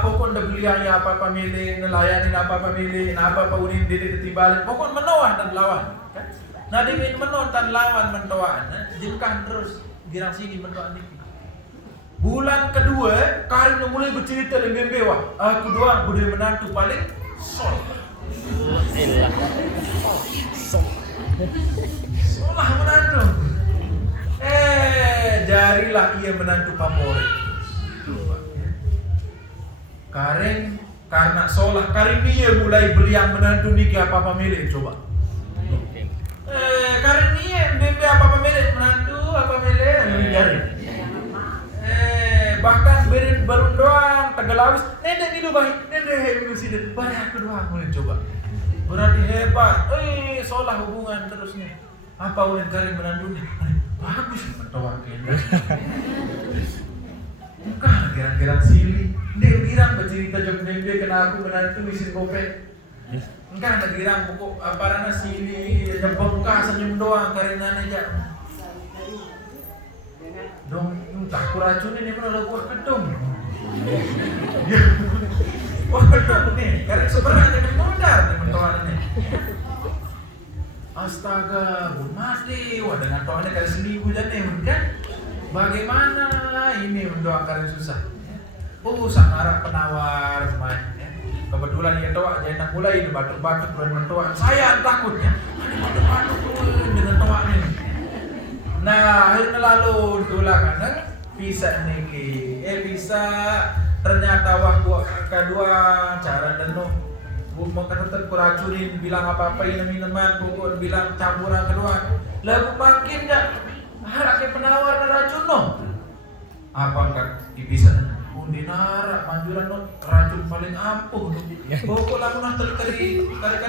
pokok ndak beli yang apa-apa milih, nelayanin apa-apa milih, apa-apa unin diri ketibalik, pokok menawah dan lawan. Kan? Nah dengan menon dan lawan mentoan, jengkang terus girang sini mentoan ini. Bulan kedua, Karim mulai bercerita dengan bembe wah, aku doang budaya menantu paling sol. Solah menantu. Jarilah ia menantu favorit. Karim karena solah Karim dia mulai beli yang menantu nikah apa milih coba. Karim dia bembe apa milih menantu apa milih Karim. Bahkan berin baru doang tegelawis nenek minum baik nenek minum sidin baik aku doang mulai coba. Berarti hebat. Solah hubungan terusnya. Apa ulin Karim menantu nih? Bagus mentoa kena. Enggak kira-kira silih. Dia girang bercerita jok bembe kena aku menantu isin kope. Enggak ada girang pokok aparana silih nyebongkah senyum doang karena aja. Dong entah ku racunin ini mana buah kedong. Wah kedong nih karena sebenarnya jadi modal nih mentoan nih. Astaga, mati. Wah dengan toannya kali seminggu jadi kan? Bagaimana ini mendoakan susah? Sang arah penawar main. Ya. Kebetulan dia toa jadi mulai batuk-batuk bulan mentoa. Saya takutnya batuk-batuk dengan toa ini. Nah akhirnya lalu itulah kan bisa nih, bisa ternyata waktu kedua cara denuh. Mau tetap kuracunin bilang apa-apa ini minuman pokok bilang campuran kedua lalu makin gak harap ke penawar dan racun no apa enggak bisa undi narak manjuran no racun paling ampuh pokok lalu nak kali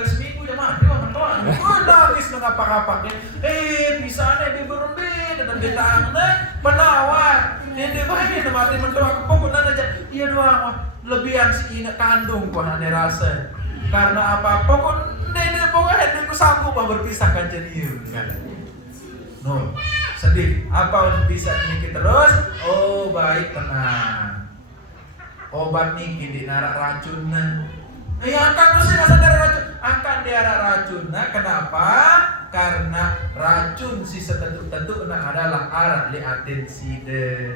seminggu ya mati wah mentoan nangis ngapa-ngapa bisa nih berumbi dan ditang penawar ini bahaya mati mentoan pokok aja iya doang lebihan si ini kandung kok aneh rasa karena apa? Pokoknya aku sanggup berpisah kan jadi no sedih. Apa bisa niki terus? Oh baik tenang. Obat niki di narak racun. Akan mesti nggak sadar racun. Akan diarak racun. Kenapa? Karena racun si setentu-tentu adalah arak liatin side.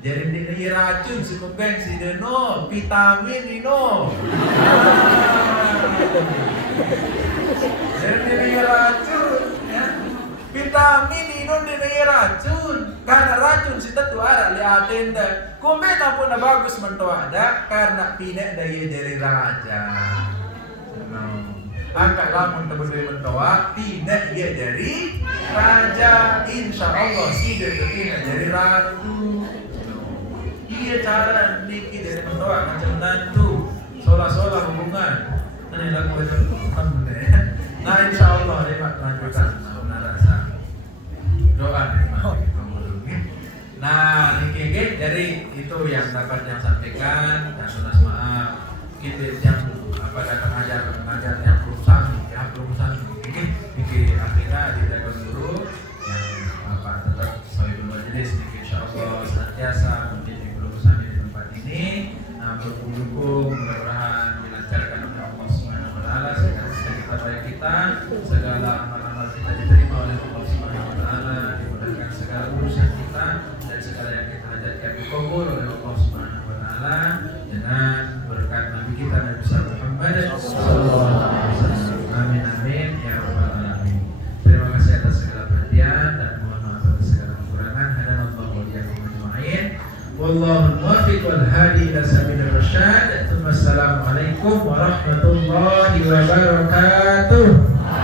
Jadi ini racun si kumbeng si deno vitamin ino. Jadi ini racun ya. Vitamin ino ini racun. Karena racun si tentu ada liatin deh. Kumbeng pun bagus mentoa ada karena pinek daya dari raja. Angkat lamun terbeli mentoa pinek dia dari raja. Insya Allah si dia dari ratu. Iya cara niki dari mendoa macam nantu solah hubungan nanti lagu macam nah insya Allah hebat lanjutan rasa doa nah niki dari itu yang dapat yang sampaikan dan sudah maaf kita yang apa datang mengajar yang perusahaan niki akhirnya tidak guru yang apa tetap sebagai majelis niki insya Allah senantiasa berhubung mudah-mudahan dilancarkan oleh Allah Subhanahu wa taala segala baik kita, segala amal-amal kita diterima oleh Allah Subhanahu wa taala, dimudahkan segala urusan kita dan segala yang kita hajatkan dikabul oleh Allah Subhanahu wa taala dengan berkat Nabi kita Nabi Muhammad sallallahu alaihi wasallam. Amin amin ya rabbal alamin. Terima kasih atas segala perhatian dan mohon maaf atas segala kekurangan. Hadanallahu wa iyyakum ajma'in. Wallahul muwaffiq wal hadi ila sabilir rasyad. Assalamualaikum warahmatullahi wabarakatuh.